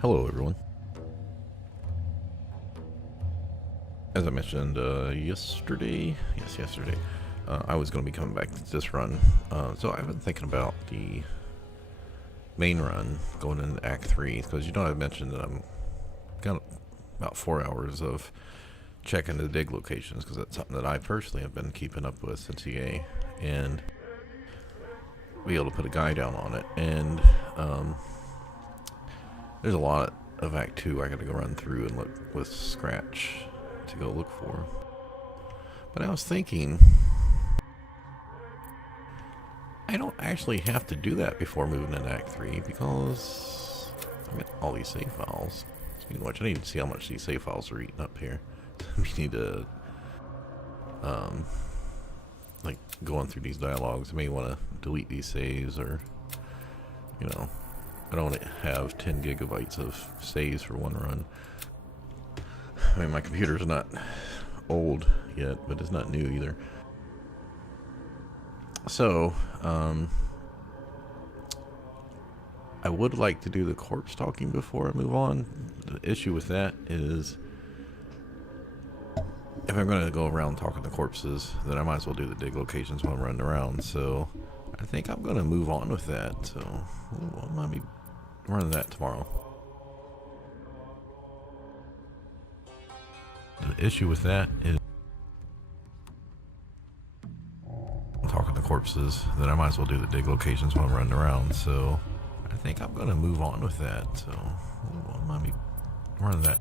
Hello everyone. As I mentioned yesterday, I was going to be coming back to this run. So I've been thinking about the main run going into Act 3, because I mentioned that I'm got about 4 hours of checking the dig locations, because that's something that I personally have been keeping up with since EA, and be able to put a guide down on it. And there's a lot of Act 2 I gotta go run through and look with Scratch to go look for. But I was thinking, I don't actually have to do that before moving into Act 3, because I got all these save files. Speaking of which, I need to see how much these save files are eating up here. We need to like going through these dialogues. I may want to delete these saves, or I don't want to have 10 gigabytes of saves for one run. I mean, my computer's not old yet, but it's not new either. So, I would like to do the corpse talking before I move on. The issue with that is, if I'm going to go around talking to corpses, then I might as well do the dig locations while I'm running around. So, I think I'm going to move on with that. So, I might be running that tomorrow. The issue with that is talking to corpses, then I might as well do the dig locations while I'm running around. So I think I'm going to move on with that. So I might be running that.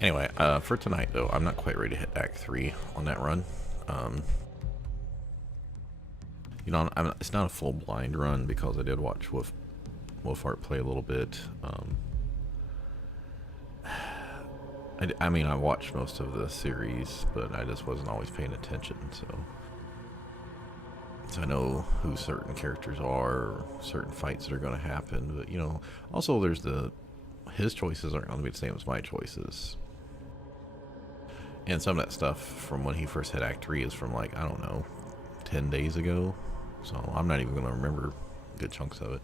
Anyway, for tonight though, I'm not quite ready to hit Act 3 on that run. It's not a full blind run, because I did watch Wolfart play a little bit. I watched most of the series, but I just wasn't always paying attention, so I know who certain characters are, or certain fights that are going to happen. But also there's his choices aren't going to be the same as my choices, and some of that stuff from when he first hit Act 3 is from, like, I don't know, 10 days ago, so I'm not even going to remember good chunks of it.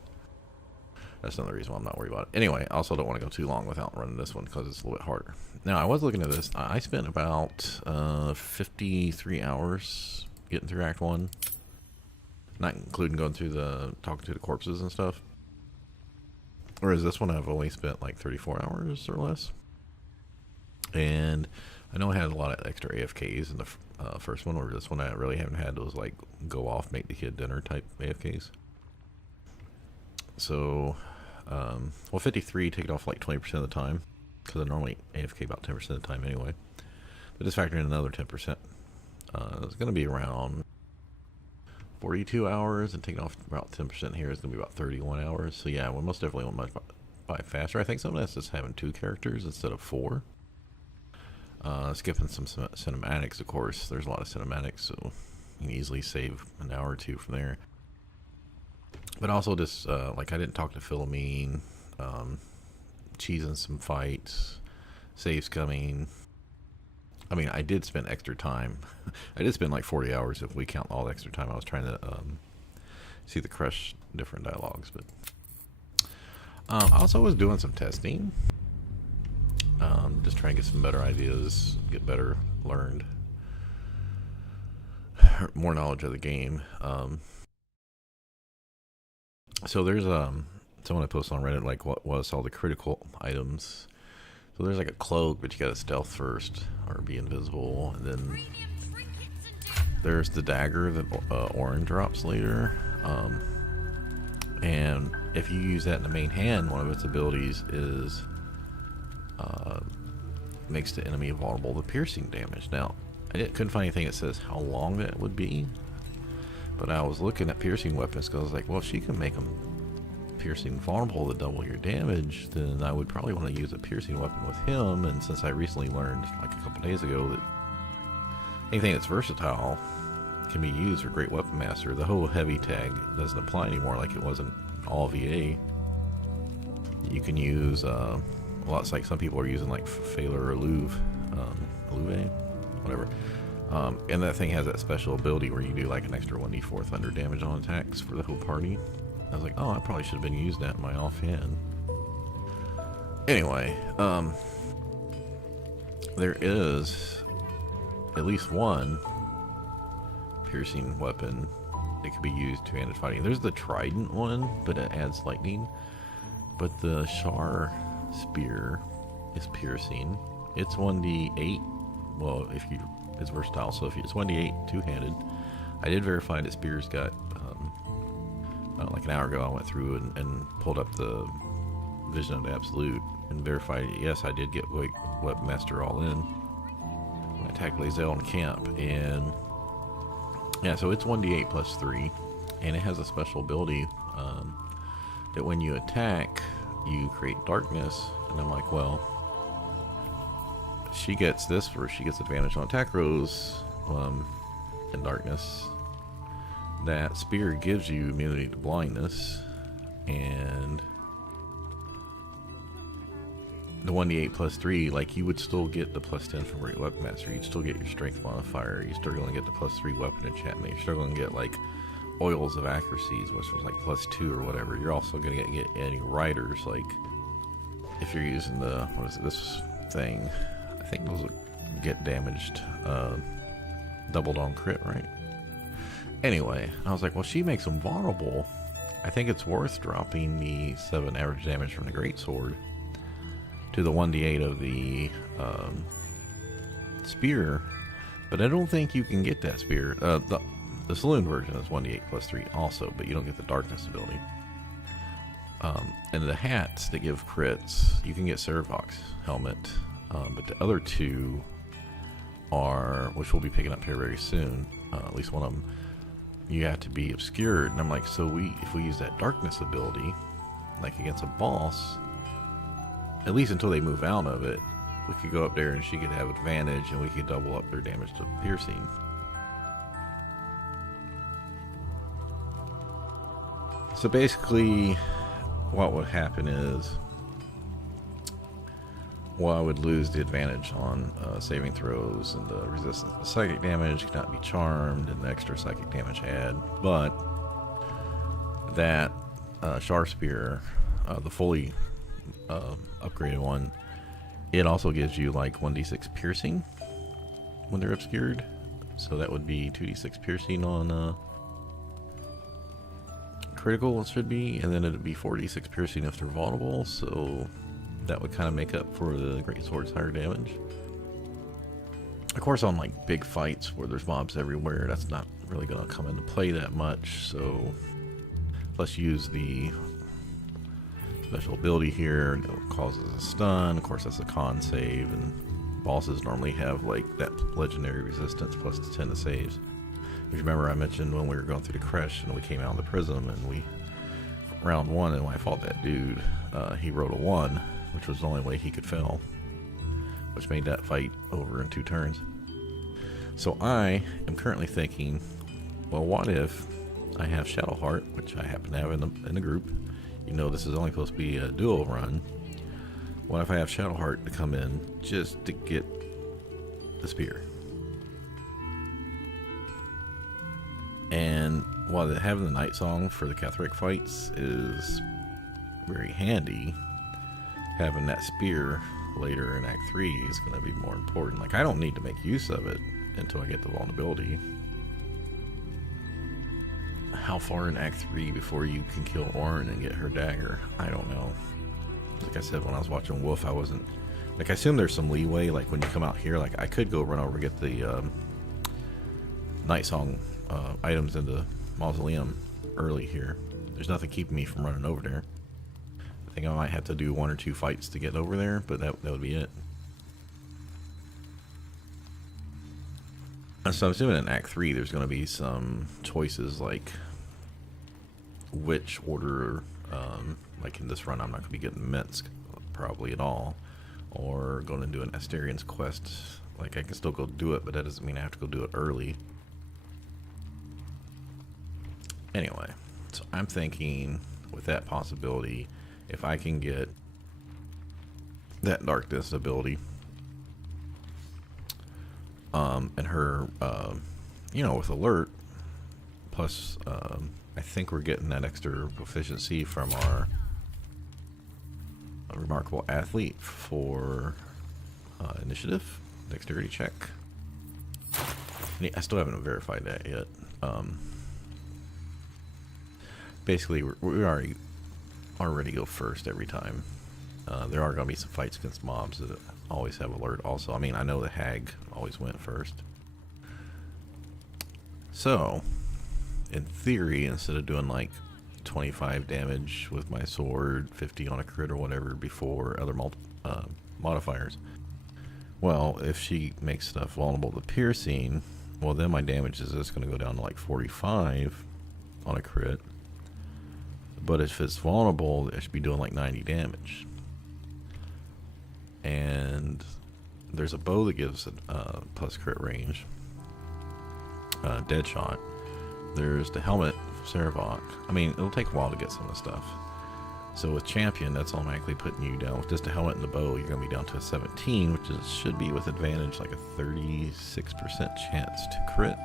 That's another reason why I'm not worried about it. Anyway, I also don't want to go too long without running this one, because it's a little bit harder. Now, I was looking at this. I spent about 53 hours getting through Act 1. Not including going through talking to the corpses and stuff. Whereas this one, I've only spent like 34 hours or less. And I know I had a lot of extra AFKs in the first one, or this one I really haven't had those, like, go off, make the kid dinner type AFKs. So, 53 take it off like 20% of the time, because I normally AFK about 10% of the time anyway. But just factor in another 10%. It's going to be around 42 hours, and taking off about 10% here is going to be about 31 hours. So yeah, we'll most definitely want to buy faster. I think some of that's just having 2 characters instead of 4. Skipping some cinematics, of course. There's a lot of cinematics, so you can easily save an hour or 2 from there. But also just, like, I didn't talk to Philomene, cheesing some fights, saves coming. I mean, I did spend extra time. I did spend like 40 hours if we count all the extra time I was trying to see the crush different dialogues. But I also was doing some testing. Just trying to get some better ideas, get better learned, more knowledge of the game. So there's someone I posted on Reddit, like, what was all the critical items. So there's like a cloak, but you gotta stealth first or be invisible, and then there's the dagger that Orin drops later. And if you use that in the main hand, one of its abilities is makes the enemy vulnerable to piercing damage. Now, I couldn't find anything that says how long that would be. But I was looking at piercing weapons, because I was like, well, if she can make them piercing vulnerable to double your damage, then I would probably want to use a piercing weapon with him. And since I recently learned, like a couple days ago, that anything that's versatile can be used for Great Weapon Master, the whole heavy tag doesn't apply anymore like it was in all VA. You can use, lots, like some people are using like Phaler or Louve, whatever. And that thing has that special ability where you do like an extra 1d4 thunder damage on attacks for the whole party. I was like, oh, I probably should have been using that in my offhand. Anyway, there is at least one piercing weapon that could be used two-handed fighting. There's the trident one, but it adds lightning. But the Shar spear is piercing. It's 1d8. Well, it's versatile, so if it's 1d8 two-handed. I did verify that spears got, like an hour ago, I went through and pulled up the Vision of the Absolute and verified, yes, I did get Weapon Master all in. I attacked Lae'zel in camp, and yeah, so it's 1d8 plus 3, and it has a special ability that when you attack, you create darkness. And I'm like, well, she gets this, where she gets advantage on attack rolls in darkness. That spear gives you immunity to blindness, and the 1d8 plus 3, like, you would still get the plus 10 from Great Weapon Master. You'd still get your strength modifier. You're still going to get the plus 3 weapon enchantment. You're still going to get, like, oils of accuracies, which was like plus 2 or whatever. You're also going to get any riders, like, if you're using the, what is it, this thing, I think those will get damaged, doubled on crit, right? Anyway, I was like, well, she makes them vulnerable. I think it's worth dropping the 7 average damage from the Greatsword to the 1d8 of the spear, but I don't think you can get that spear. The saloon version is 1d8 plus 3 also, but you don't get the darkness ability. And the hats that give crits, you can get Ceravoc's helmet, but the other two are, which we'll be picking up here very soon, at least one of them, you have to be obscured. And I'm like, so if we use that darkness ability, like against a boss, at least until they move out of it, we could go up there and she could have advantage, and we could double up their damage to piercing. So basically, what would happen is, well, I would lose the advantage on saving throws, and the resistance to psychic damage cannot be charmed, and the extra psychic damage add. But that Shar Spear, the fully upgraded one, it also gives you like 1d6 piercing when they're obscured. So that would be 2d6 piercing on critical, it should be, and then it'd be 4d6 piercing if they're vulnerable. So that would kind of make up for the Greatsword's higher damage. Of course, on like big fights where there's mobs everywhere, that's not really going to come into play that much. So let's use the special ability here. It causes a stun. Of course, that's a con save, and bosses normally have like that legendary resistance plus 10 to saves. If you remember, I mentioned when we were going through the crash and we came out of the prism, and we round 1, and when I fought that dude, he rolled a 1, which was the only way he could fail, which made that fight over in 2 turns. So I am currently thinking, well, what if I have Shadowheart, which I happen to have in the group. You know, this is only supposed to be a duo run. What if I have Shadowheart to come in just to get the spear? And while having the Night Song for the Catheric fights is very handy, having that spear later in Act 3 is going to be more important. Like, I don't need to make use of it until I get the vulnerability. How far in Act 3 before you can kill Orin and get her dagger? I don't know. Like I said, when I was watching Wolf, I wasn't... Like, I assume there's some leeway. Like, when you come out here, like, I could go run over and get the Night Song items in the Mausoleum early here. There's nothing keeping me from running over there. I think I might have to do 1 or 2 fights to get over there, but that would be it. So I'm assuming in Act 3 there's going to be some choices, like which order, like in this run I'm not going to be getting Minsk probably at all, or going to do an Asterian's quest. Like, I can still go do it, but that doesn't mean I have to go do it early. Anyway, so I'm thinking with that possibility, if I can get that darkness ability, and her, you know, with alert plus I think we're getting that extra proficiency from our remarkable athlete for initiative, dexterity check. I still haven't verified that yet. Basically, we already go first every time. There are going to be some fights against mobs that always have alert also. I mean, I know the hag always went first. So, in theory, instead of doing like 25 damage with my sword, 50 on a crit or whatever before other modifiers, well, if she makes stuff vulnerable to piercing, well, then my damage is just going to go down to like 45 on a crit. But if it's vulnerable, it should be doing like 90 damage. And there's a bow that gives plus crit range. Dead shot. There's the helmet Ceravok. I mean, it'll take a while to get some of the stuff. So with champion, that's automatically putting you down. With just the helmet and the bow, you're going to be down to a 17, which should be with advantage like a 36% chance to crit.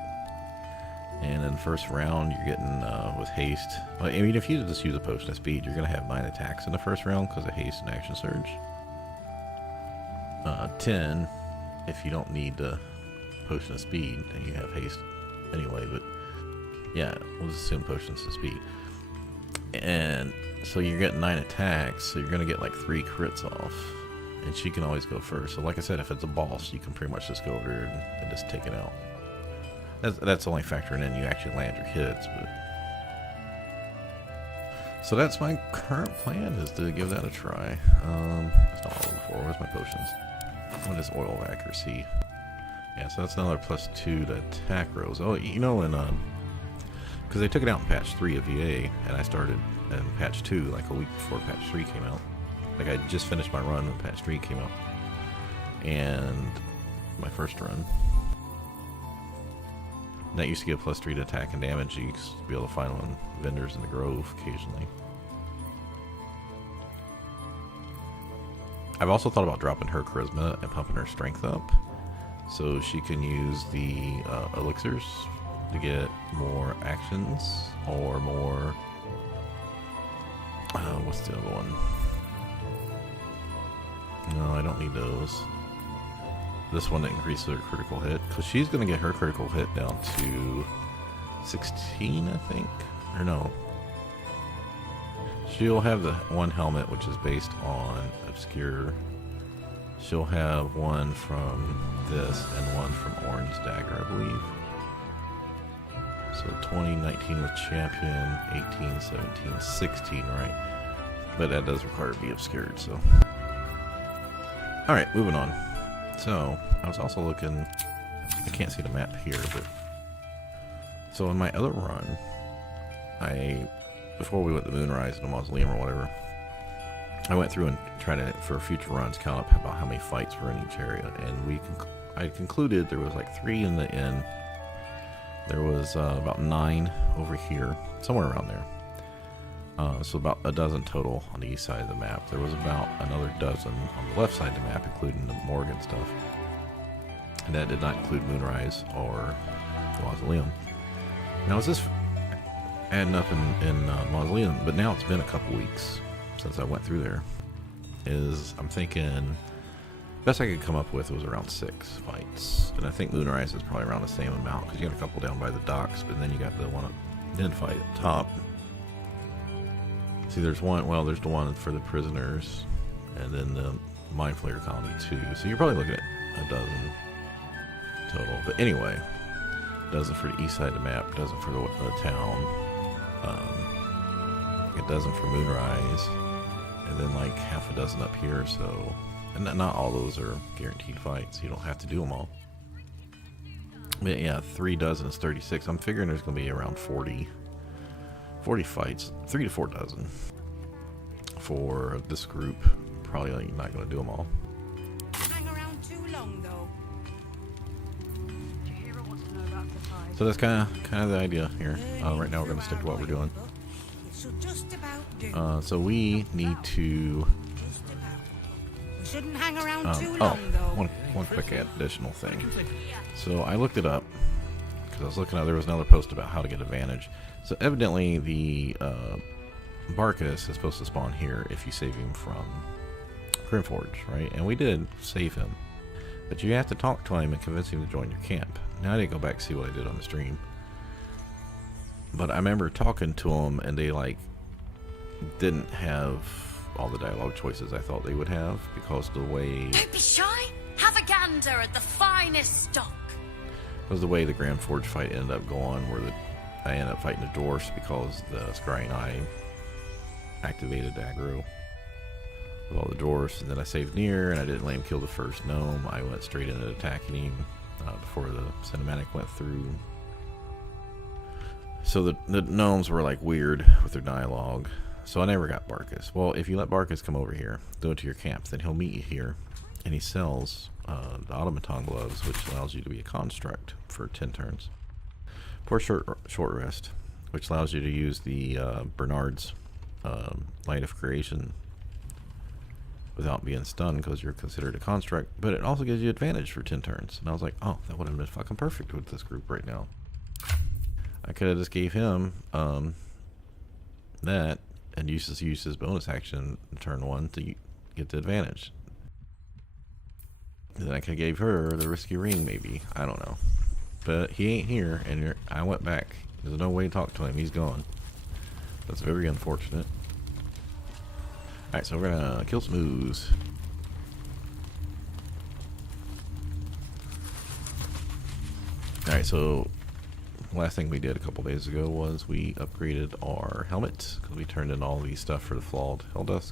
And in the first round, you're getting with haste. I mean, if you just use a potion of speed, you're going to have 9 attacks in the first round because of haste and action surge. 10 if you don't need the potion of speed and you have haste anyway. But yeah, we'll just assume potions of speed. And so you're getting 9 attacks, so you're going to get like 3 crits off. And she can always go first. So like I said, if it's a boss, you can pretty much just go over and just take it out. That's only factoring in you actually land your hits. But so that's my current plan, is to give that a try. That's not what I look for. Where's my potions? What is oil of accuracy? Yeah, so that's another +2 to attack rolls. Oh, you know, because they took it out in patch 3 of VA, and I started in patch 2 like a week before patch 3 came out. Like, I just finished my run when patch 3 came out. And my first run. And that used to give +3 to attack and damage. You used to be able to find on vendors in the Grove occasionally. I've also thought about dropping her charisma and pumping her strength up, so she can use the elixirs to get more actions, or more, what's the other one? No, I don't need those. This one that increases her critical hit, because she's going to get her critical hit down to 16, I think, or no. She'll have the one helmet, which is based on obscure. She'll have one from this and one from Orange Dagger, I believe. So 20, 19 with champion, 18, 17, 16, right? But that does require to be obscured, so. Alright, moving on. So, I was also looking, I can't see the map here, but. So in my other run, before we went to Moonrise and the Mausoleum or whatever, I went through and tried to, for future runs, count up about how many fights were in each area, and I concluded there was like 3 in the inn. There was about 9 over here, somewhere around there. So about a dozen total on the east side of the map. There was about another dozen on the left side of the map, including the Morgan stuff. And that did not include Moonrise or the Mausoleum. Now, is this adding up in Mausoleum? But now it's been a couple weeks since I went through there. I'm thinking, best I could come up with was around 6 fights. And I think Moonrise is probably around the same amount, because you got a couple down by the docks, but then you got the one den fight at the top. See, there's one, well, there's the one for the prisoners, and then the Mind Flayer colony too. So you're probably looking at a dozen total. But anyway, a dozen for the east side of the map, a dozen for the town, a dozen for Moonrise, and then like half a dozen up here. So, and not all those are guaranteed fights. You don't have to do them all. But yeah, 3 dozen is 36. I'm figuring there's going to be around 40 fights, 3 to 4 dozen for this group. Probably not going to do them all. Hang around too long, though. So that's kind of the idea here. Right now we're going to stick to what we're doing. So we need to. We shouldn't hang around too long, though. One quick additional thing. So I looked it up, because I was looking at, there was another post about how to get advantage. So evidently the Barkus is supposed to spawn here if you save him from Grimforge, right? And we did save him, but you have to talk to him and convince him to join your camp. Now I didn't go back and see what I did on the stream, but I remember talking to him and they like didn't have all the dialogue choices I thought they would have, because the way Don't be shy. Have a gander at the finest stock. because the way the Grimforge fight ended up going, where I ended up fighting the dwarfs because the Scrying Eye activated aggro with all the dwarfs, and then I saved near and I didn't let him kill the first gnome. I went straight into attacking him before the cinematic went through. So the gnomes were like weird with their dialogue, so I never got Barkus. Well, if you let Barkus come over here, go to your camp, then he'll meet you here, and he sells the automaton gloves, which allows you to be a construct for 10 turns for short rest, which allows you to use the Bernard's Light of Creation without being stunned because you're considered a construct, but it also gives you advantage for 10 turns. And I was like, oh, that would have been fucking perfect with this group right now. I could have just gave him that and use his bonus action in turn 1 to get the advantage. Then I could have gave her the risky ring, maybe. I don't know. But he ain't here, and I went back. There's no way to talk to him. He's gone. That's very unfortunate. Alright, so we're gonna kill some ooze. Alright, so last thing we did a couple days ago was we upgraded our helmet, because we turned in all these stuff for the flawed Helldusk.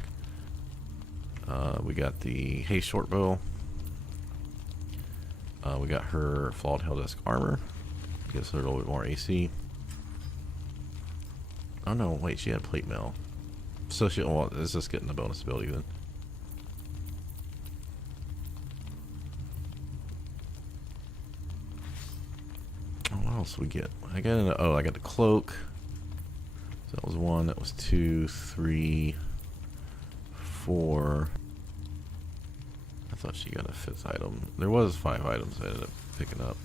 We got the haste short bow. We got her flawed Helldusk armor. Gives her a little bit more AC. Oh no, wait, she had plate mail. So she, well, it's just getting the bonus ability then. Oh, what else we get? I got the cloak. So that was 1, that was 2, 3, 4. I thought she got a 5th item. There was 5 items I ended up picking up.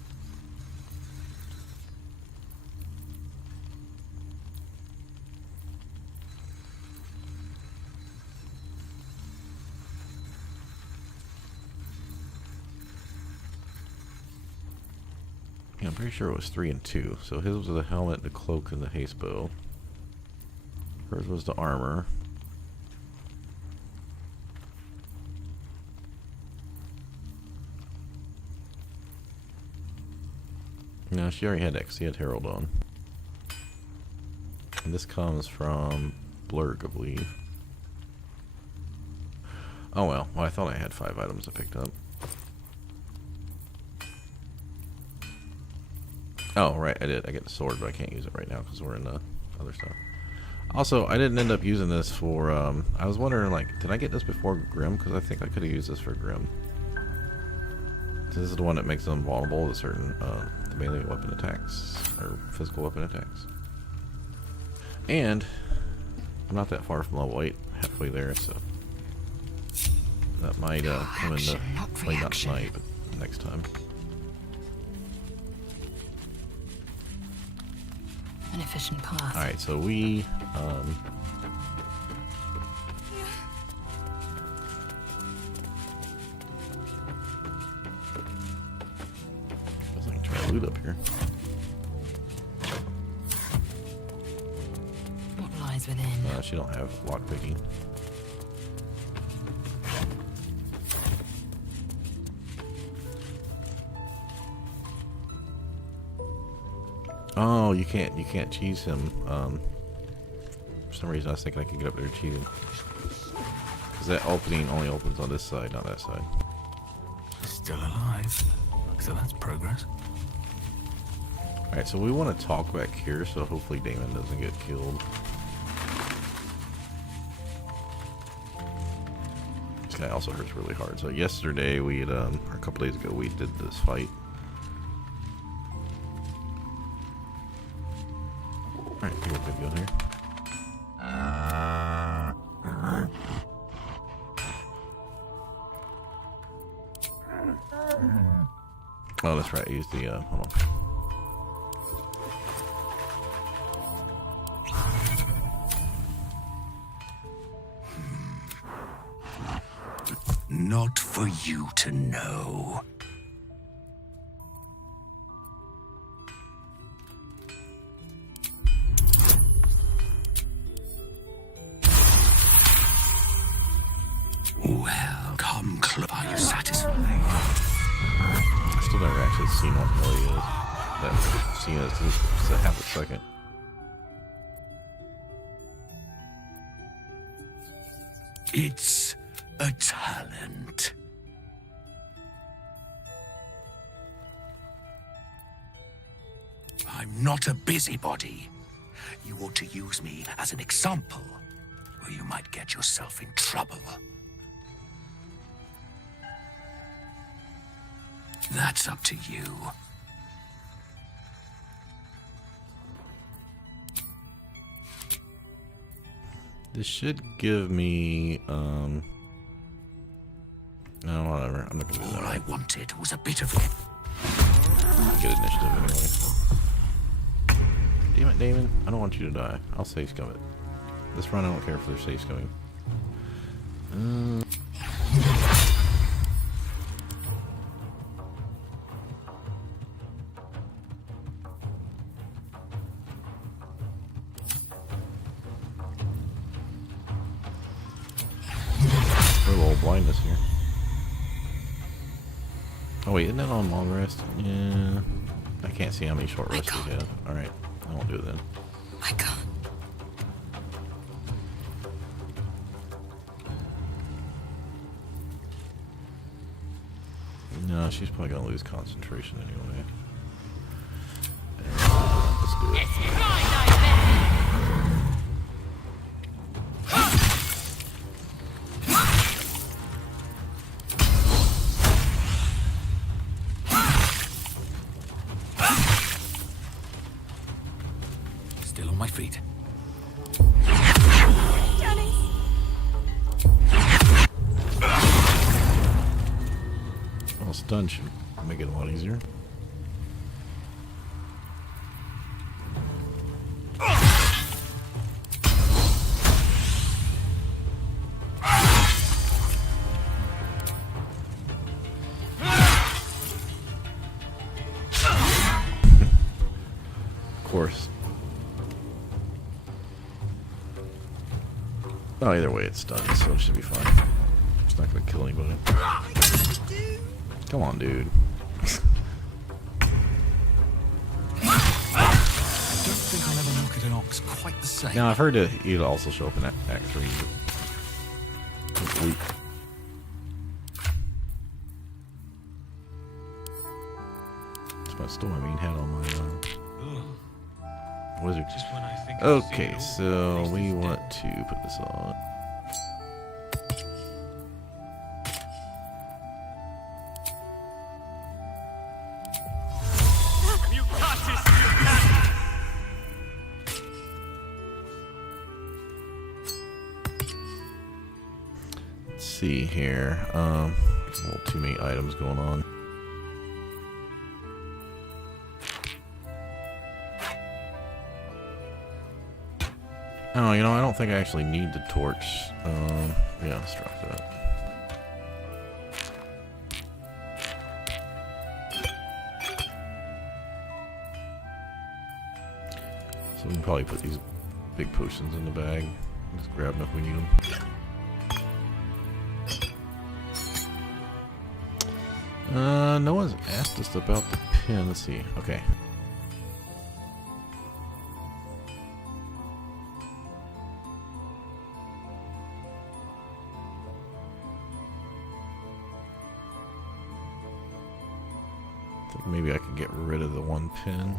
Yeah, I'm pretty sure it was 3 and 2. So his was the helmet, the cloak, and the haste bow. Hers was the armor. No, she already had that 'cause she had Herald on. And this comes from Blurg, I believe. Oh well, I thought I had 5 items I picked up. Oh, right, I did. I get the sword, but I can't use it right now because we're in the other stuff. Also, I didn't end up using this for, I was wondering, like, did I get this before Grim? Because I think I could have used this for Grim. So this is the one that makes them vulnerable to certain melee weapon attacks, or physical weapon attacks. And I'm not that far from level 8, halfway there, so that might come into play, not tonight, but next time. An efficient path. Alright, so we I can try to loot up here. What lies within? She don't have lockpicking. Oh, you can't cheese him. For some reason I was thinking I could get up there and cheese him. Because that opening only opens on this side, not that side. Still alive. So that's progress. Alright, so we want to talk back here, so hopefully Damon doesn't get killed. This guy also hurts really hard. So yesterday we had, or a couple days ago, we did this fight. Alright, here we go here. Oh, that's right. I used the, hold on. Not for you to know. Well, come close. Are you satisfied? I still never actually seen what really is. That scene is just a half a second. It's a talent. I'm not a busybody. You ought to use me as an example, or you might get yourself in trouble. That's up to you. This should give me, no, whatever. I'm not gonna do All that. I wanted was a bit of... Get initiative anyway. Damn it, Damon. I don't want you to die. I'll safe scum it. This run, I don't care if they're safe scumming. A little blindness here. Oh wait, isn't that on long rest? Yeah. I can't see how many short rests we have. Alright, I won't do it then. I can't. No, she's probably gonna lose concentration anyway. Let's do it. It's mine, I Still on my feet. Well, stun should make it a lot easier. Of course. Oh, either way it's done, so it should be fine. It's not gonna kill anybody. Come on, dude. I don't think I'll ever look at an ox quite the same. Now, I've heard that he'll also show up in Act 3. It's weak. But still, I mean, had on my wizard. Okay, so we want to put this on. Let's see here. A little too many items going on. Oh, you know, I don't think I actually need the torch. Yeah, let's drop that. So we can probably put these big potions in the bag. Just grab them if we need them. No one's asked us about the pin. Let's see. Okay. I think maybe I can get rid of the one pin.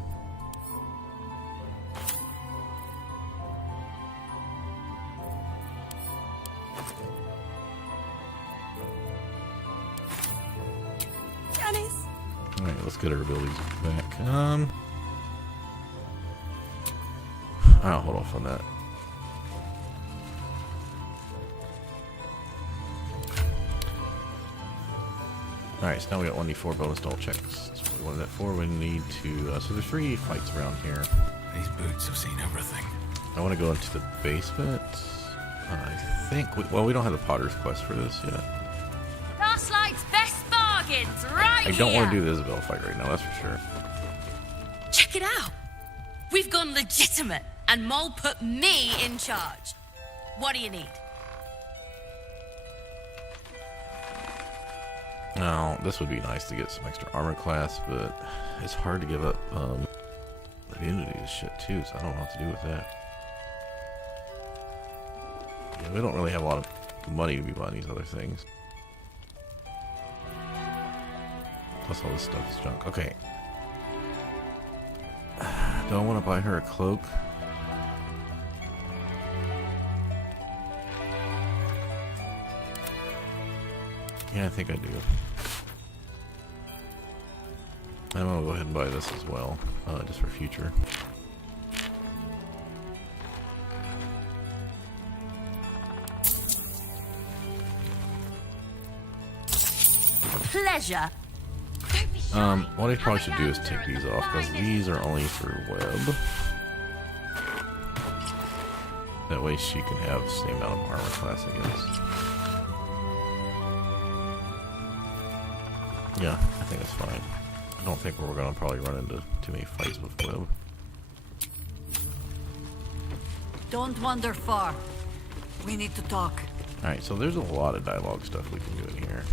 Alright, let's get our abilities back. I'll hold off on that. Alright, so now we got 1d4 bonus double checks. That's what we wanted that for. We need to, so there's 3 fights around here. These boots have seen everything. I want to go into the basement. I think, well, we don't have the Potter's Quest for this yet. right I don't want to here. do the Isabel fight right now, that's for sure. Check it out. We've gone legitimate, and Mole put me in charge. What do you need? Now, this would be nice to get some extra armor class, but it's hard to give up immunity and shit too, so I don't know what to do with that. Yeah, we don't really have a lot of money to be buying these other things. Plus all this stuff is junk. Okay. Do I want to buy her a cloak? Yeah, I think I do. I'm gonna go ahead and buy this as well, just for future. Pleasure. What I probably should do is take these off, because these are only for web. That way she can have the same amount of armor class, I guess. Yeah, I think that's fine. I don't think we're gonna probably run into too many fights with web. Don't wander far. We need to talk. Alright, so there's a lot of dialogue stuff we can do in here.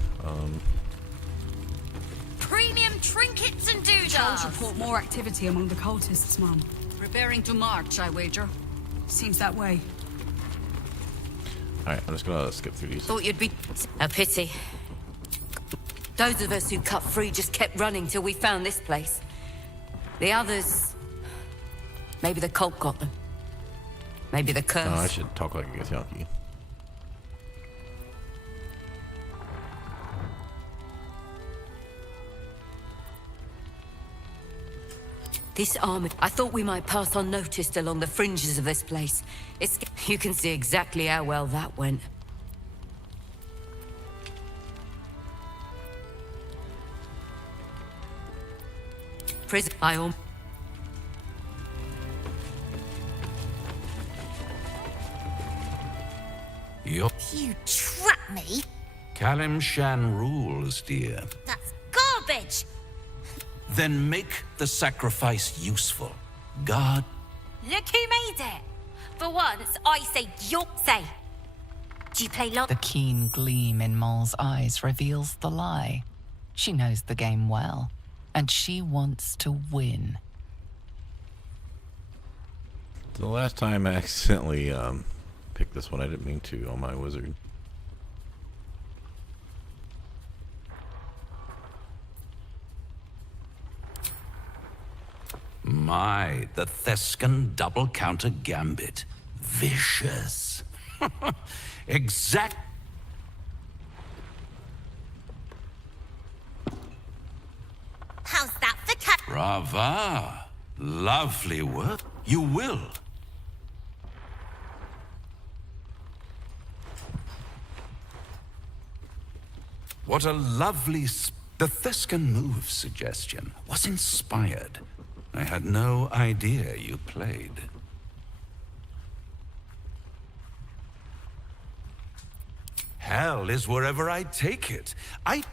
Premium trinkets and Trolls doodads. report more activity among the cultists, Mum. Preparing to march, I wager. Seems that way. Alright, I'm just gonna skip through these. Thought you'd be... A pity. Those of us who cut free just kept running till we found this place. The others... Maybe the cult got them. Maybe the curse. No, I should talk like a Githyanki. This armor... I thought we might pass unnoticed along the fringes of this place. It's... You can see exactly how well that went. Prison... Your You trap me? Kalimshan rules, dear. That's garbage. Then make the sacrifice useful. God. Look who made it. For once, I say you say. Do you play long? The keen gleam in Moll's eyes reveals the lie. She knows the game well, and she wants to win. The last time I accidentally picked this one, I didn't mean to on my wizard. My, the Thescan double counter gambit. Vicious. Exact. How's that for cat? Brava. Lovely work. You will. What a lovely... The Thescan move suggestion was inspired. I had no idea you played. Hell is wherever I take it.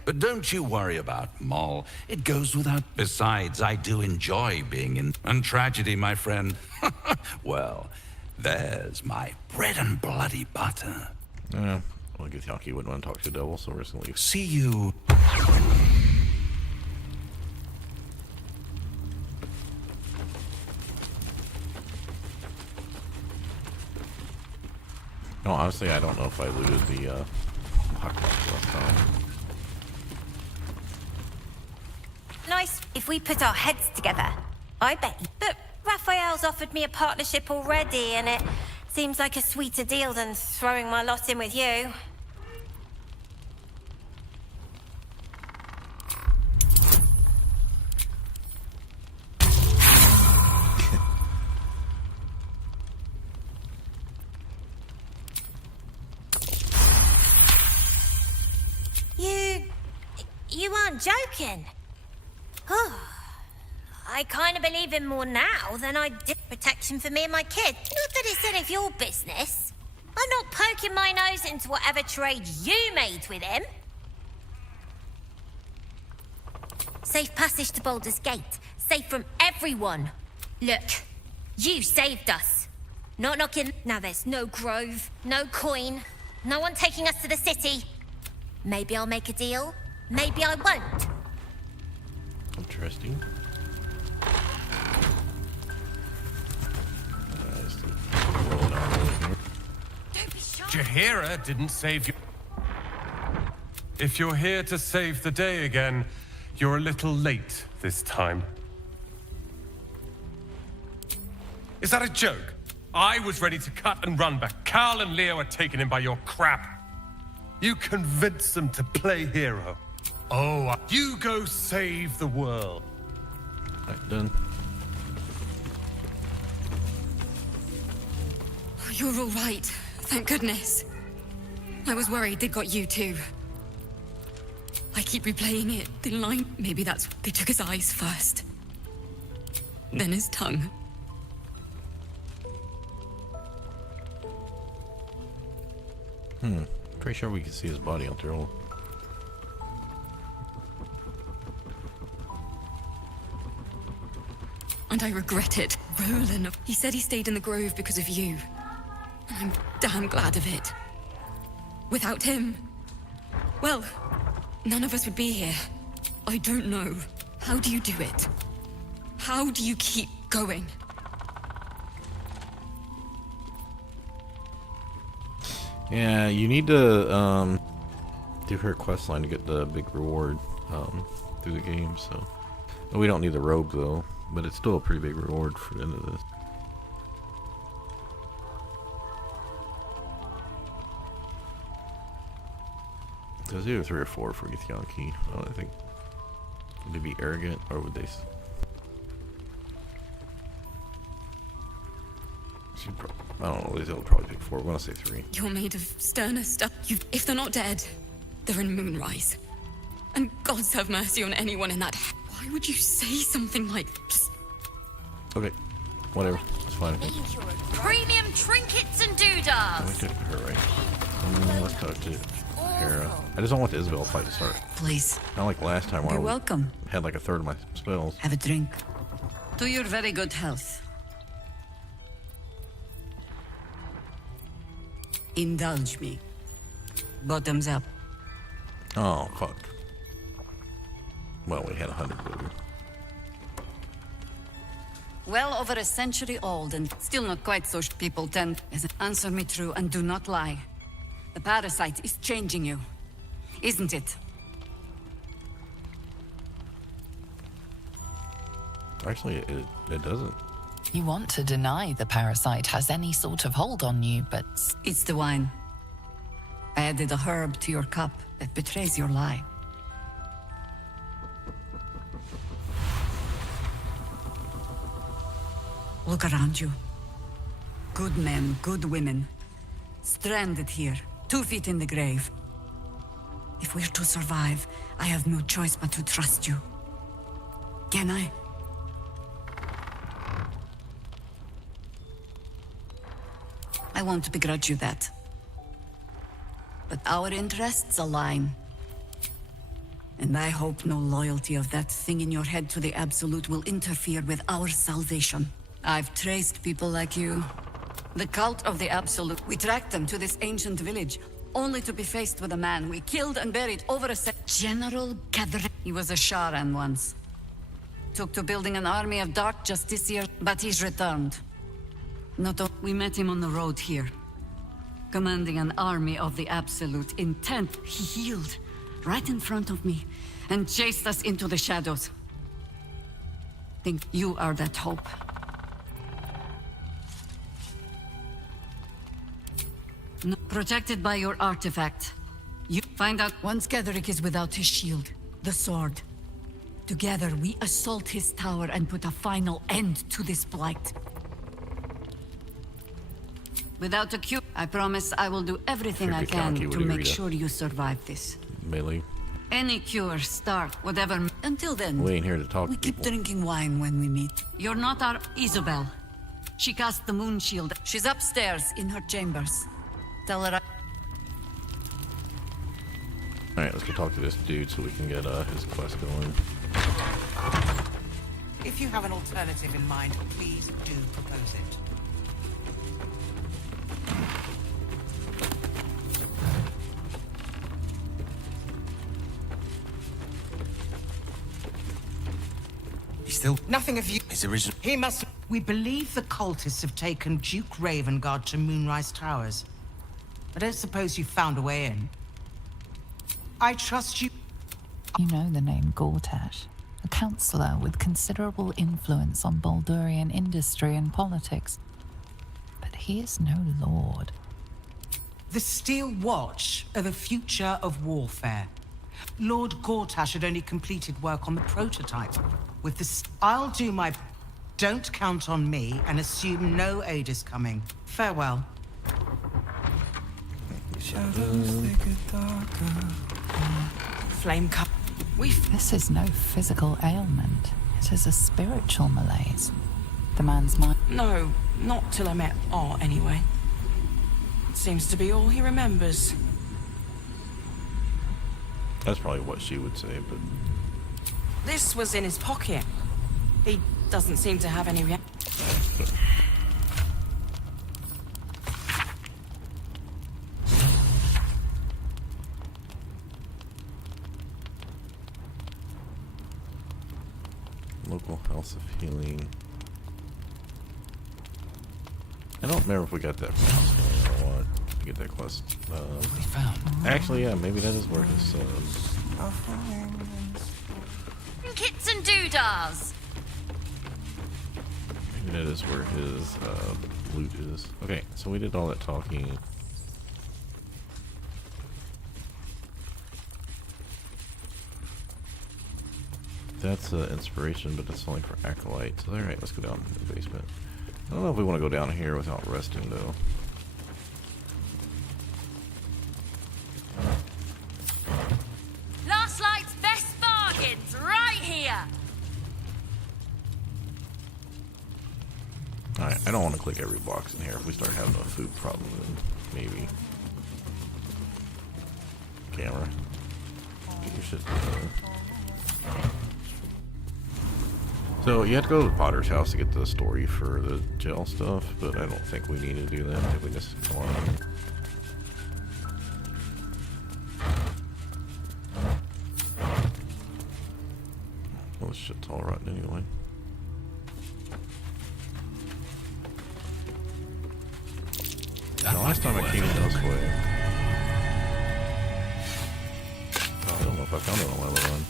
But don't you worry about Moll. It goes without... Besides, I do enjoy being in... And tragedy, my friend. Well, there's my bread and bloody butter. Yeah, well, Githyanki wouldn't want to talk to the devil, so we're just gonna leave. See you... No, honestly, I don't know if I looted the hot box last time. Nice if we put our heads together. I bet. But Raphael's offered me a partnership already, and it seems like a sweeter deal than throwing my lot in with you. You aren't joking. Oh, I kind of believe him more now than I did protection for me and my kid. Not that it's any of your business. I'm not poking my nose into whatever trade you made with him. Safe passage to Baldurs Gate. Safe from everyone. Look, you saved us. Not knocking. Now there's no grove, no coin, no one taking us to the city. Maybe I'll make a deal. Maybe I won't. Interesting. Jaheira didn't save you. If you're here to save the day again, you're a little late this time. Is that a joke? I was ready to cut and run, but Carl and Leo are taken in by your crap. You convinced them to play hero. Oh, you go save the world. Right, done. You're all right. Thank goodness. I was worried they'd got you too. I keep replaying it. The line. Maybe that's. They took his eyes first. Then his tongue. Pretty sure we can see his body out there. And I regret it. Roland. He said he stayed in the grove because of you. And I'm damn glad of it. Without him, well, none of us would be here. I don't know. How do you do it? How do you keep going? Yeah, you need to do her quest line to get the big reward through the game. So we don't need the robe though, but it's still a pretty big reward for the end of this. There's either 3 or 4 for Githyan key. I don't think. Would they be arrogant or would they? I don't know. Lae'zel will probably pick 4. We're gonna say 3. You're made of sterner stuff. If they're not dead, they're in Moonrise. And gods have mercy on anyone in that. Why would you say something like just... Okay, whatever. It's fine. Premium trinkets and Let me doodads. take her right. Let's talk to Hera. I just don't want the Isabel fight to start. Please, Not like last time where you're I welcome. had like a third of my spells. Have a drink. To your very good health. Indulge me. Bottoms up. Oh, fuck. Well, we had 100 blue. Well over a century old and still not quite so people tend. Answer me true and do not lie. The parasite is changing you, isn't it? Actually, it doesn't. You want to deny the parasite has any sort of hold on you, but It's the wine. I added a herb to your cup that betrays your lie. Look around you. Good men, good women. Stranded here, 2 feet in the grave. If we're to survive, I have no choice but to trust you. Can I? I won't begrudge you that. But our interests align. And I hope no loyalty of that thing in your head to the Absolute will interfere with our salvation. I've traced people like you. The cult of the Absolute. We tracked them to this ancient village, only to be faced with a man we killed and buried over a General Gathering. He was a Sharan once. Took to building an army of dark justiciars, but he's returned. We met him on the road here. Commanding an army of the Absolute, intent. He healed, right in front of me, and chased us into the shadows. Think you are that hope. No, protected by your artifact. You find out once Gathering is without his shield, the sword. Together we assault his tower and put a final end to this blight. Without a cure, I promise I will do everything I can to make sure you survive this. Melee. Any cure, start, whatever. Until then, We ain't here to talk we to keep people. drinking wine when we meet. You're not our Isabel. She cast the moon shield. She's upstairs in her chambers. Tell her Alright, let's go talk to this dude so we can get his quest going. If you have an alternative in mind, please do propose it. He's still... Nothing of you. His original... He must... We believe the cultists have taken Duke Ravengard to Moonrise Towers. I don't suppose you found a way in. I trust you... You know the name Gortash, a councillor with considerable influence on Baldurian industry and politics. But he is no lord. The Steel Watch are the future of warfare. Lord Gortash had only completed work on the prototype. With the... I'll do my... Don't count on me and assume no aid is coming. Farewell. Flame cup. This is no physical ailment. It is a spiritual malaise. The man's mind... No, not till I met Art, anyway. Seems to be all he remembers. That's probably what she would say, but... This was in his pocket. He doesn't seem to have any reaction. Local House of Healing. I don't remember if we got that from House of Healing or what. To get that quest. We found. Actually, yeah, maybe that is where his... Kits and doodahs. maybe that is where his loot is. Okay, so we did all that talking. That's inspiration, but that's only for acolytes. Alright, let's go down to the basement. I don't know if we want to go down here without resting, though. Last Light's best bargains right here. Alright, I don't want to click every box in here. If we start having a food problem, then maybe. Camera. Get your shit together. So you have to go to the Potter's house to get the story for the gel stuff, but I don't think we need to do that. I think we just go on. Well, this shit's all rotten anyway. The last time I came in this way, I don't know if I found it on my other one.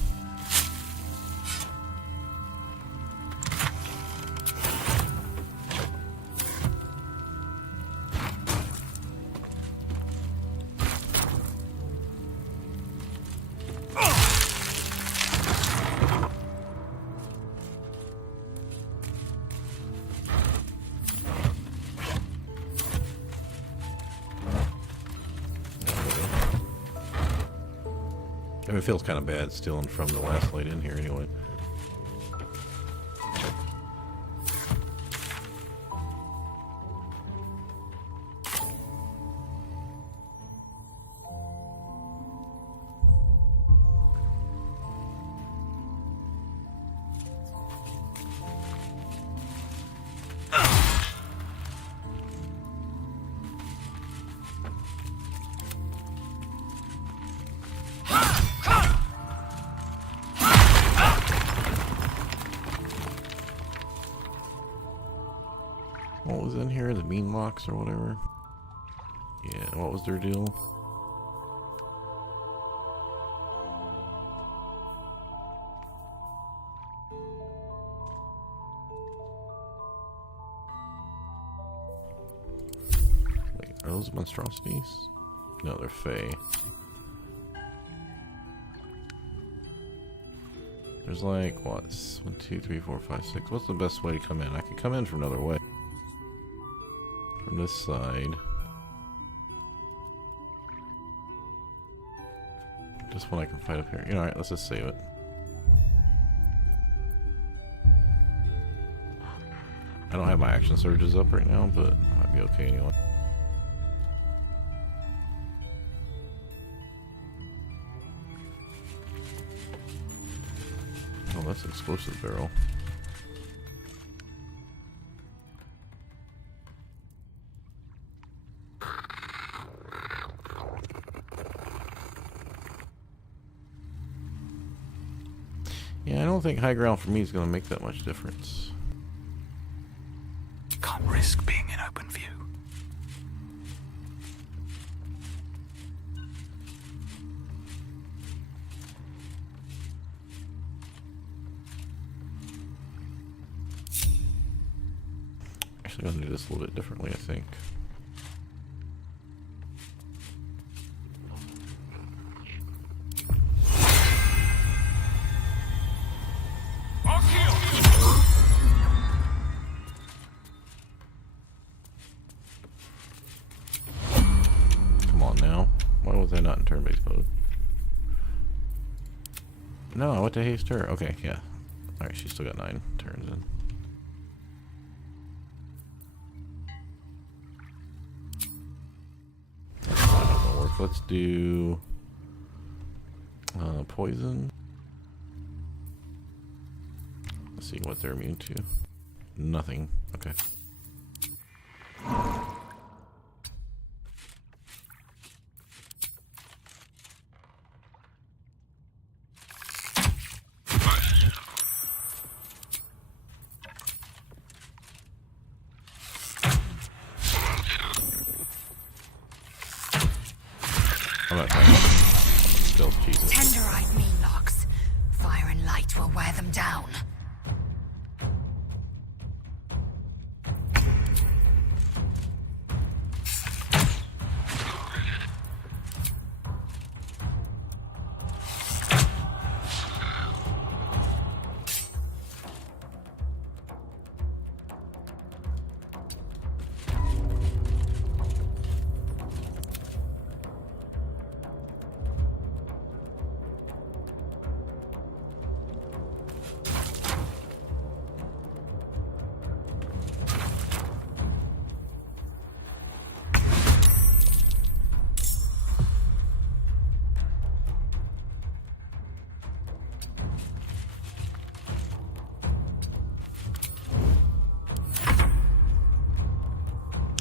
I mean, it feels kind of bad stealing from the last light in here anyway. What was in here? The mean locks or whatever? Yeah, what was their deal? Wait, are those monstrosities? No, they're Fae. There's like, what? 1, 2, 3, 4, 5, 6. What's the best way to come in? I could come in from another way. From this side. Just one I can fight up here. You know, alright, let's just save it. I don't have my action surges up right now, but I might be okay anyway. explosive barrel. Yeah, I don't think high ground for me is going to make that much difference. Can't risk being in open view. Actually, I'm going to do this a little bit differently, I think. Not in turn-based mode. No, I went to haste her. Okay, yeah. Alright, she's still got 9 turns in. That's not gonna work. Let's do poison. Let's see what they're immune to. Nothing. Okay. I'm not trying to stealth Jesus. Tender-eyed meanlocks. Fire and light will wear them down.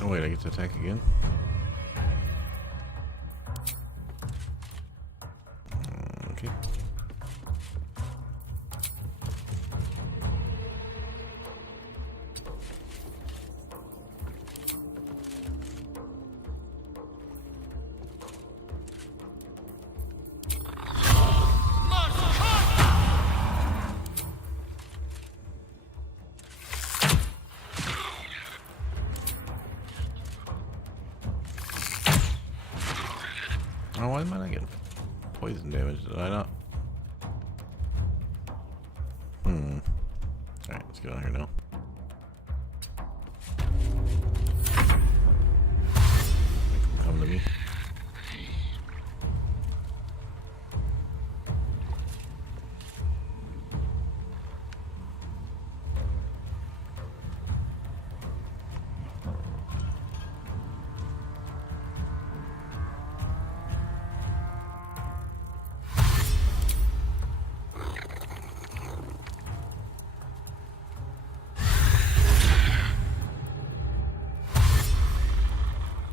Oh wait, I get to attack again? Okay. Oh, why am I not getting poison damage? Did I not? Alright, let's get out of here now. Make them come to me.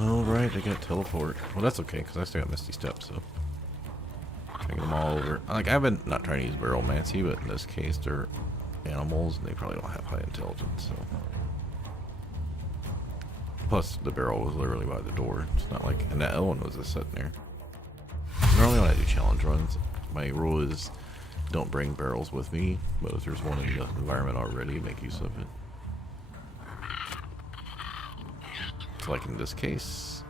Alright, I got teleport. Well, that's okay, because I still got Misty Step, so. Taking them all over. Like, I've been not trying to use Barrelmancy, but in this case, they're animals, and they probably don't have high intelligence, so. Plus, the barrel was literally by the door. It's not like, and that other one was just sitting there. Normally when I do challenge runs, my rule is don't bring barrels with me, but if there's one in the environment already, make use of it. So like in this case,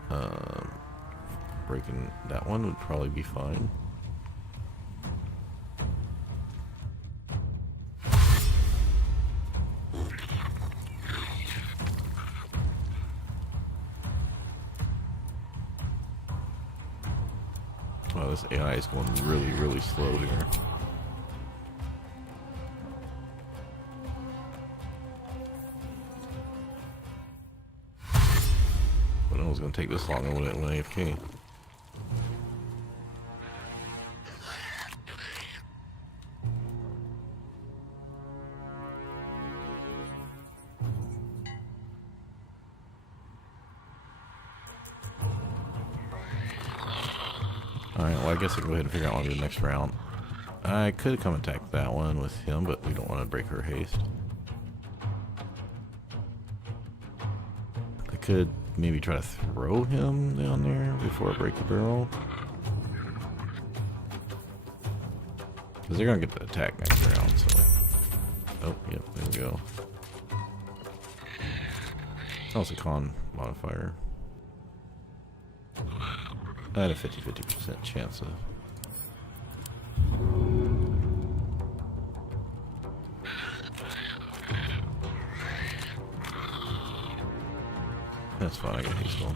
breaking that one would probably be fine. Wow, this AI is going really, really slow here. But it was going to take this long when it went AFK. Alright, well I guess I'll go ahead and figure out what I'll do next round. I could come attack that one with him, but we don't want to break her haste. I could maybe try to throw him down there before I break the barrel. Because they're going to get the attack next round, so... Oh, yep, there we go. That was a con modifier. I had a 50% chance of... That's fine, I got haste on.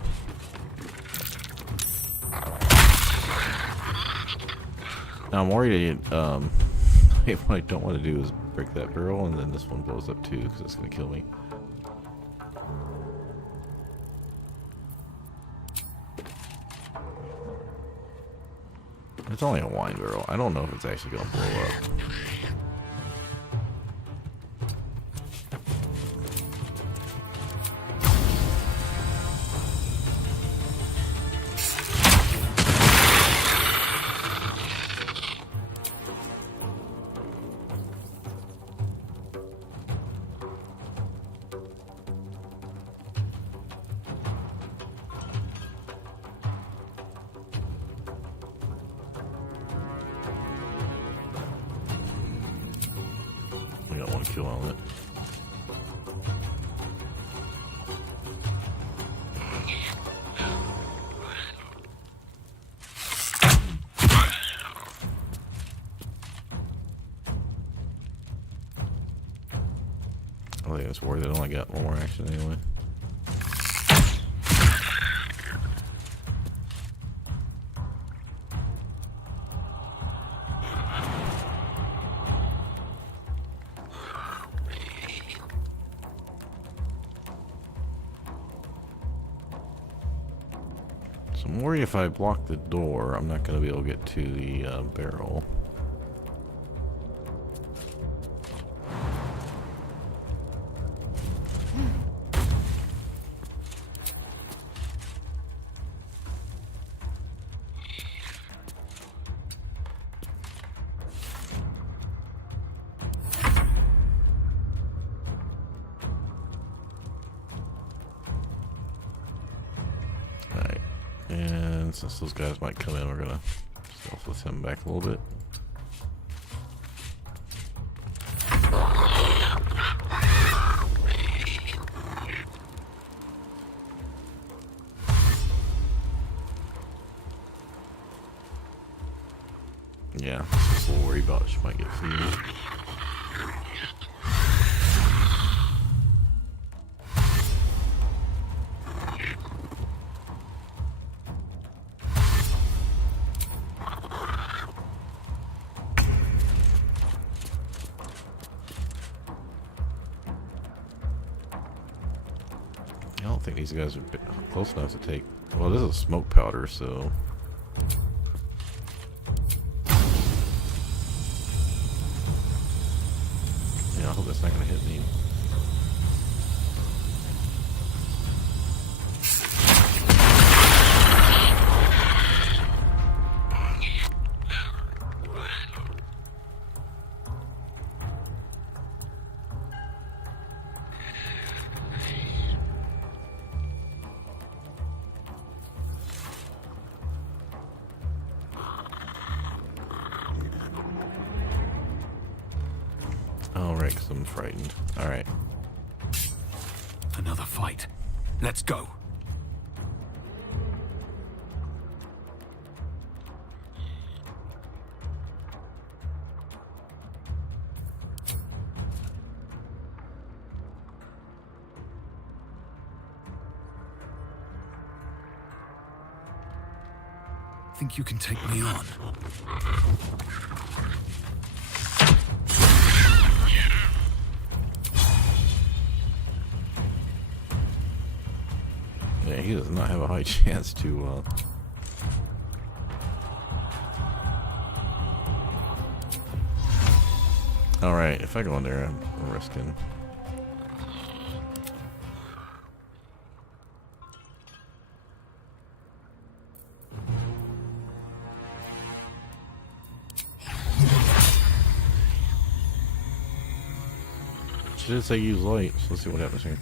Now I'm worried, what I don't want to do is break that barrel and then this one blows up too, because it's going to kill me. It's only a wine barrel. I don't know if it's actually going to blow up. I got one kill on it. I think it's worth it. I only got one more action anyway. So I'm worried if I block the door, I'm not going to be able to get to the barrel. Alright, and since those guys might come in, we're gonna stealth with him back a little bit. Yeah, just a little worried about she might get feed. I don't think these guys are close enough to take... Well, this is smoke powder, so... Yeah, I hope that's not going to hit me. Alright, because I'm frightened. Alright. Another fight. Let's go. Think you can take me on? Yeah, he does not have a high chance to, Alright, if I go in there, I'm risking. She did say use light, so let's see what happens here.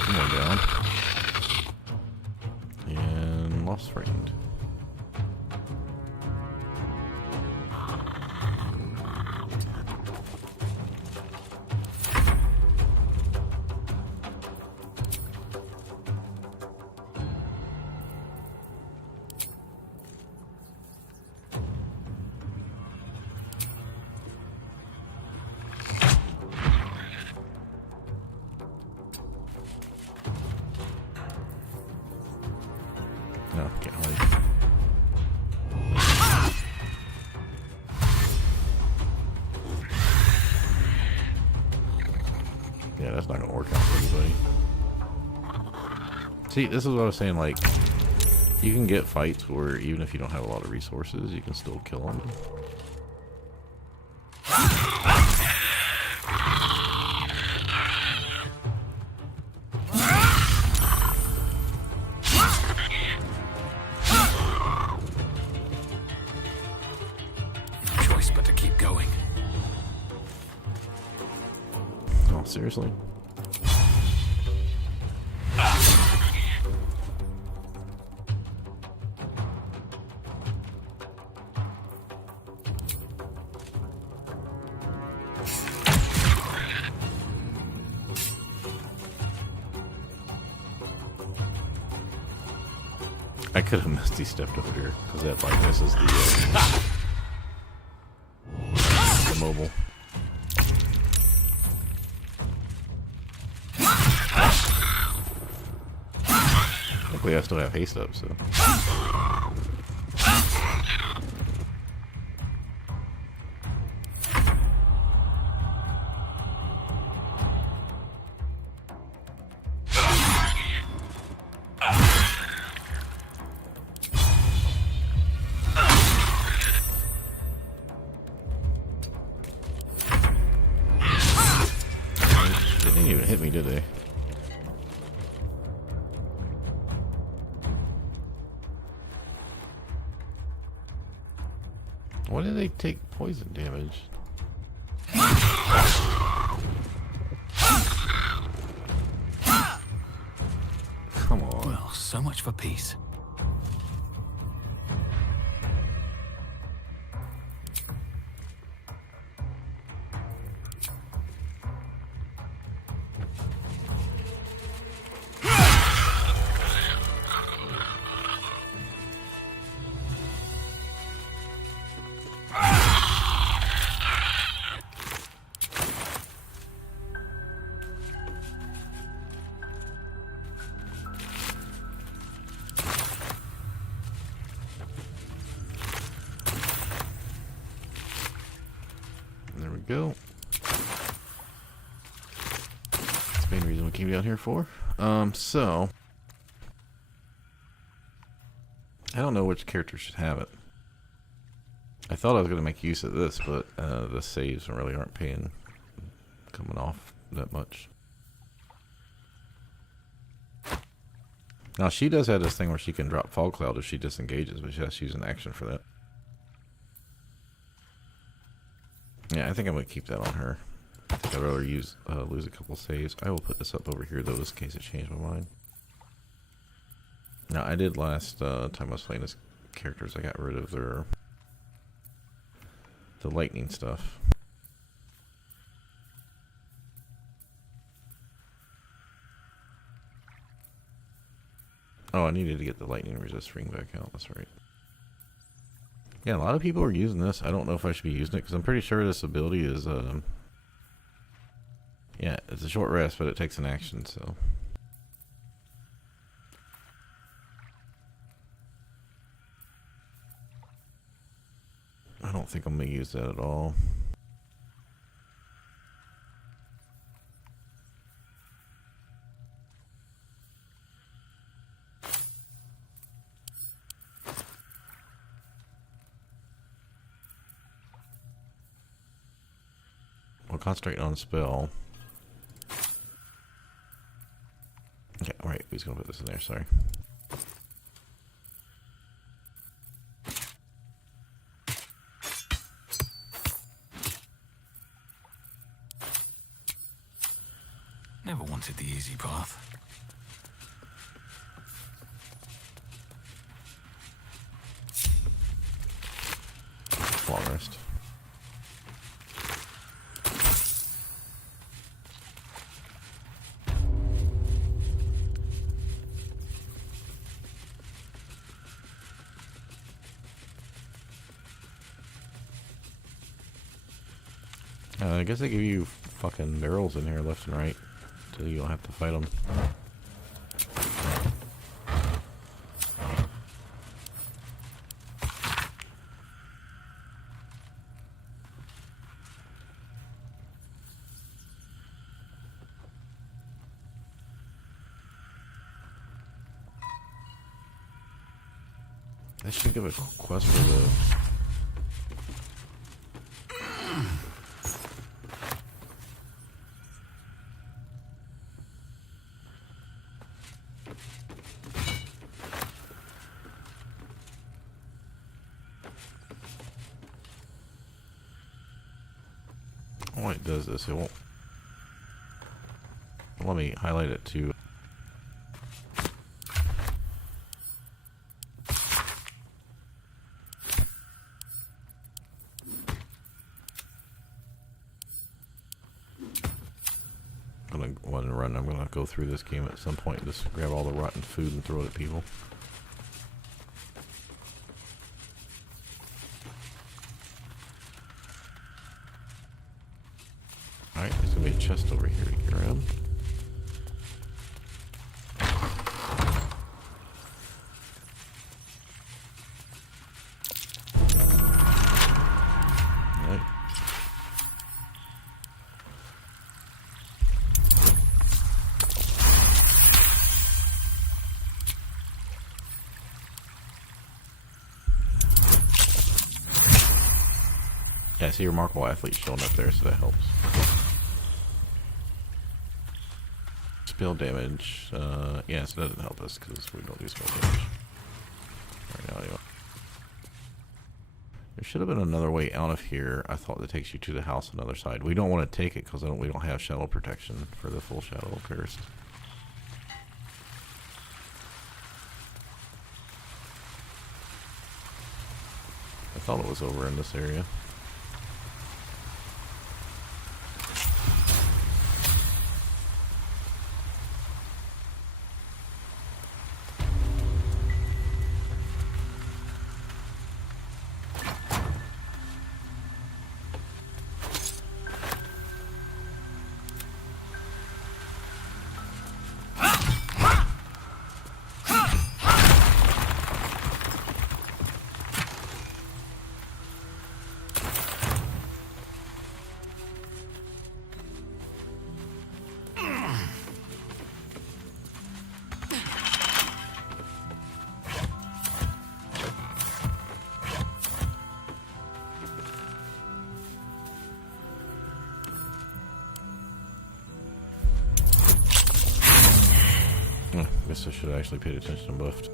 Come on down. And lost frightened. No, can't hide. Yeah, that's not gonna work out for anybody. See, this is what I was saying, like, you can get fights where even if you don't have a lot of resources, you can still kill them. Seriously? I could have Misty stepped over here because that like misses the mobile. Luckily, I still have haste up, so. They didn't even hit me, did they? Why did they take poison damage? Come on. Well, so much for peace. There we go. That's the main reason we came down here for. So I don't know which character should have it. I thought I was going to make use of this, but the saves really aren't coming off that much. Now she does have this thing where she can drop Fog Cloud if she disengages, but she has to use an action for that. Yeah, I think I'm going to keep that on her. I'd rather lose a couple saves. I will put this up over here though, just in case I change my mind. Now I did last time I was playing as characters, I got rid of the lightning stuff. Oh, I needed to get the lightning resist ring back out, that's right. Yeah, a lot of people are using this. I don't know if I should be using it because I'm pretty sure this ability is yeah, it's a short rest, but it takes an action, so. I don't think I'm going to use that at all. We'll concentrate on spell. Okay, alright. Who's gonna put this in there? Sorry. Never wanted the easy path. Long rest. I guess they give you fucking barrels in here left and right, so you don't have to fight them. I should give a quest for the... Oh, it does this. It won't let me highlight it to. I'm gonna want to run. I'm gonna go through this game at some point and just grab all the rotten food and throw it at people. Alright, there's gonna be a chest over here to get around. Alright. Yeah, I see remarkable athlete showing up there, so that helps. Spell damage, yes, it doesn't help us because we don't do spell damage right now anyway. There should have been another way out of here. I thought that takes you to the house on the other side. We don't want to take it because we don't have shadow protection for the full shadow curse. I thought it was over in this area. I guess I should have actually paid attention to buffed.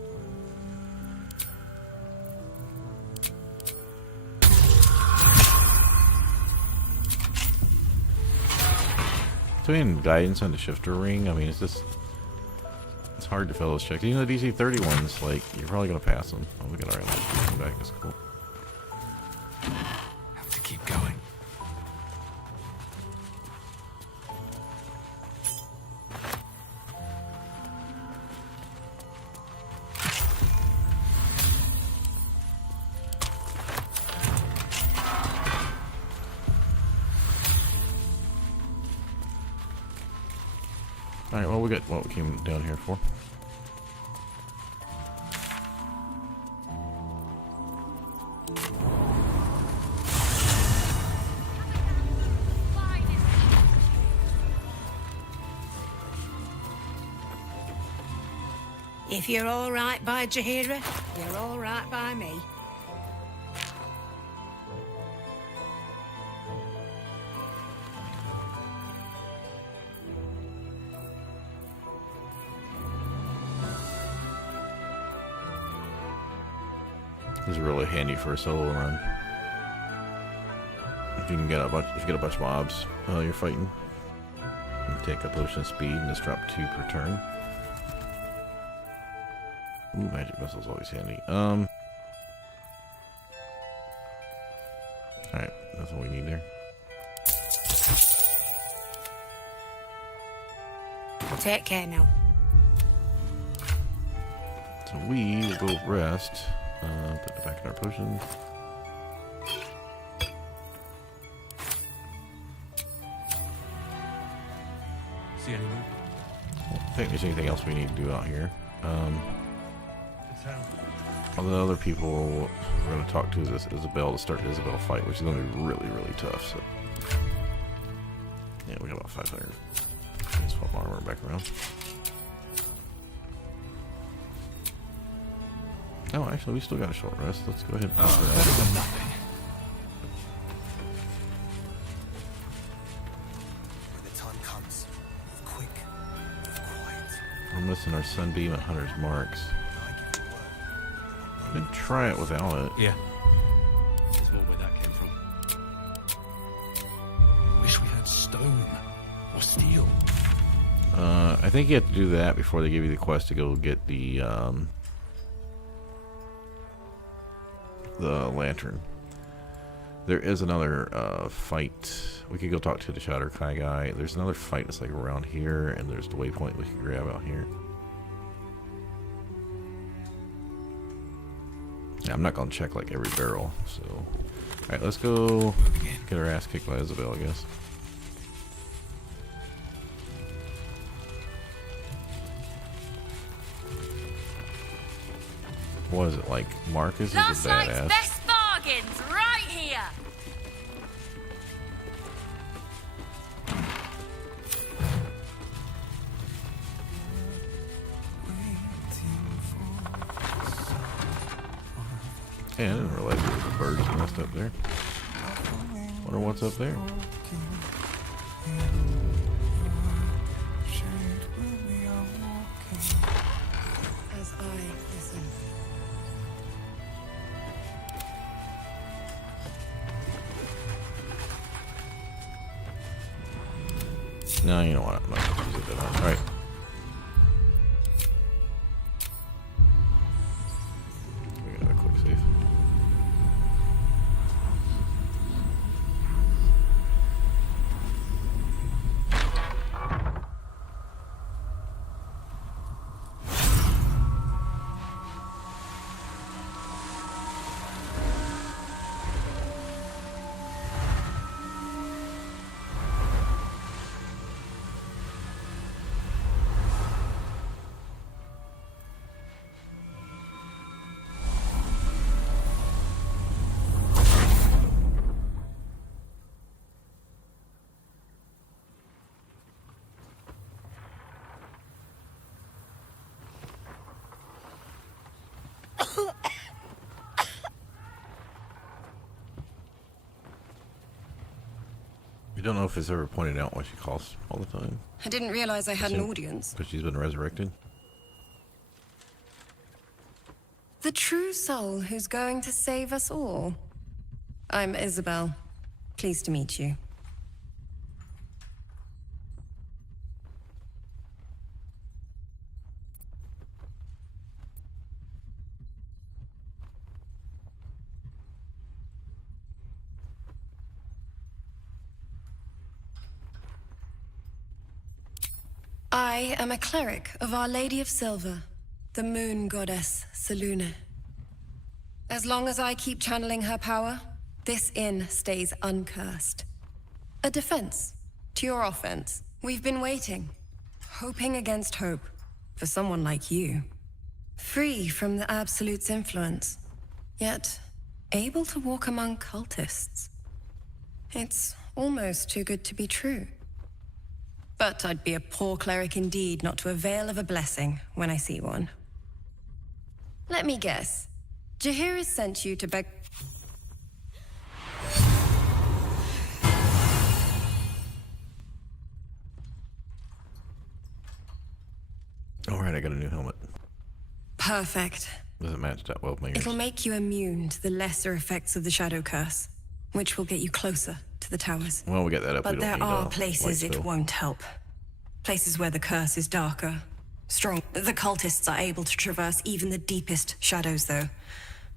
Between guidance and the shifter ring, I mean, it's hard to fill those checks. Even the DC 30 ones, like, you're probably gonna pass them. Oh, we got our LSP back. That's cool. Have to keep going. Alright, well, we got what we came down here for. If you're all right by Jaheira, you're all right by me. This is really handy for a solo run. If you can get a bunch, if you get a bunch of mobs while you're fighting, you take a potion of speed and just drop 2 per turn. Ooh, magic missile's always handy. Alright, that's all we need there. Take care now. So we will go rest. Put it back in our potions. See any movement? I don't think there's anything else we need to do out here. All the other people we're going to talk to is Isabel to start the Isabel fight, which is going to be really, really tough. So, yeah, we got about 500. Let's swap armor back around. Oh, actually, we still got a short rest. Let's go ahead and Better than nothing. When the time comes, move quick, move quiet. We're missing our Sunbeam at Hunter's Marks. We could try it without it. Yeah. There's more where that came from. Wish we had stone or steel. I think you have to do that before they give you the quest to go get the lantern. There is another fight. We could go talk to the Shatter Kai guy. There's another fight that's like around here, and there's the waypoint we can grab out here. Yeah, I'm not gonna check like every barrel. So, all right, let's go get our ass kicked by Isabel, I guess. What is it like? Marcus is a Last night's badass. best bargains right here. Yeah, I didn't realize there was a bird nest up there. Wonder what's up there. As I listen. No, you know what? I'm not gonna use it that much. Alright. We got a quick save. You don't know if it's ever pointed out why she calls all the time. I didn't realize I had an audience. Because she's been resurrected. The true soul who's going to save us all. I'm Isabel. Pleased to meet you. I am a cleric of Our Lady of Silver, the moon goddess Selûne. As long as I keep channeling her power, this inn stays uncursed. A defense to your offense. We've been waiting, hoping against hope, for someone like you. Free from the Absolute's influence, yet able to walk among cultists. It's almost too good to be true. But I'd be a poor cleric indeed not to avail of a blessing when I see one. Let me guess. Jaheira sent you to beg... Alright, I got a new helmet. Perfect. Doesn't match that well, maybe. It'll make you immune to the lesser effects of the Shadow Curse, which will get you closer to the towers. Well, we get that up. But we don't there need, are places it Lae'zel. won't help. Places where the curse is darker, strong. The cultists are able to traverse even the deepest shadows, though.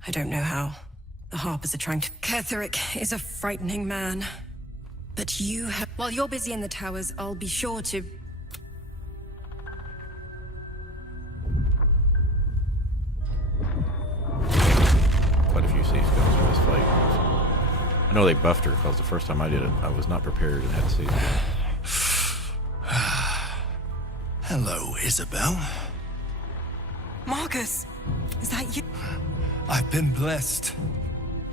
I don't know how. The Harpers are trying to... Ketheric is a frightening man. But you have... While you're busy in the towers, I'll be sure to... Quite a few safe skills for this fight. I know they buffed her because the first time I did it, I was not prepared and had to save her. Hello, Isabel. Marcus! Is that you? I've been blessed.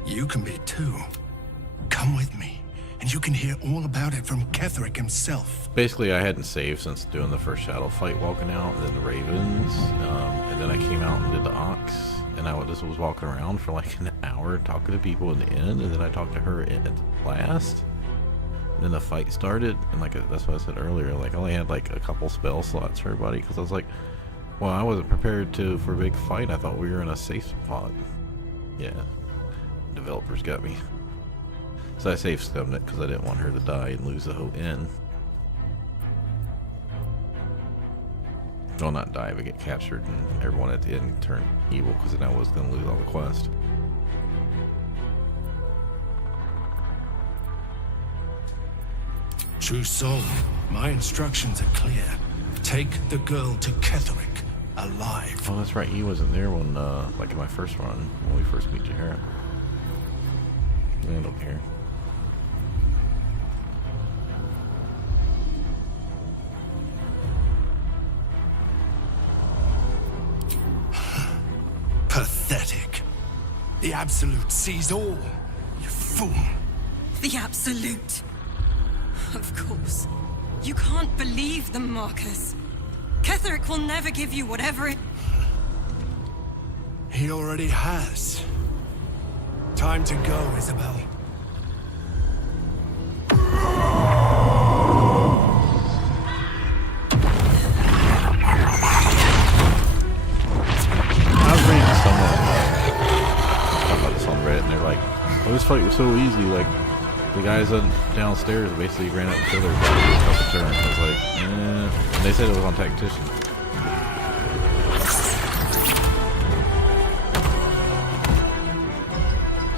You can be too. Come with me, and you can hear all about it from Ketheric himself. Basically, I hadn't saved since doing the first shadow fight walking out, and then the ravens, and then I came out and did the ox, and I just was walking around for like an hour talking to people in the inn, and then I talked to her at last. And then the fight started, and like that's what I said earlier, like I only had like a couple spell slots for everybody, because I was like, well, I wasn't prepared for a big fight. I thought we were in a safe spot. Yeah, developers got me. So I safe scummed it because I didn't want her to die and lose the whole inn. Well, not die, but get captured and everyone at the inn turn evil, because then I was going to lose all the quest. True soul, my instructions are clear. Take the girl to Ketheric, alive. Oh, that's right. He wasn't there when, like in my first run, when we first meet Jaheira. I don't care. Pathetic. The Absolute sees all. You fool. The Absolute. Of course. You can't believe them, Marcus. Ketheric will never give you whatever it... He already has. Time to go, Isabel. I was reading someone talk about this on Reddit, and they're like, "Oh, this fight was so easy. Like, the guys downstairs basically ran up and killed everybody in a couple turns." I was like, eh. And they said it was on Tactician.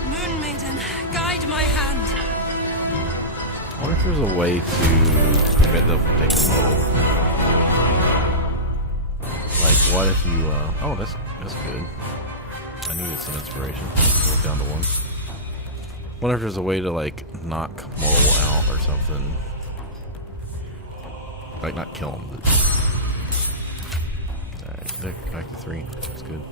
Moon Maiden, guide my hand. I wonder if there's a way to prevent them from taking mobile. Like, what if you, oh, that's good. I needed some inspiration. Go down to one. Wonder if there's a way to, like, knock Moral out or something. Like, not kill him, but... Alright, back to 3. That's good.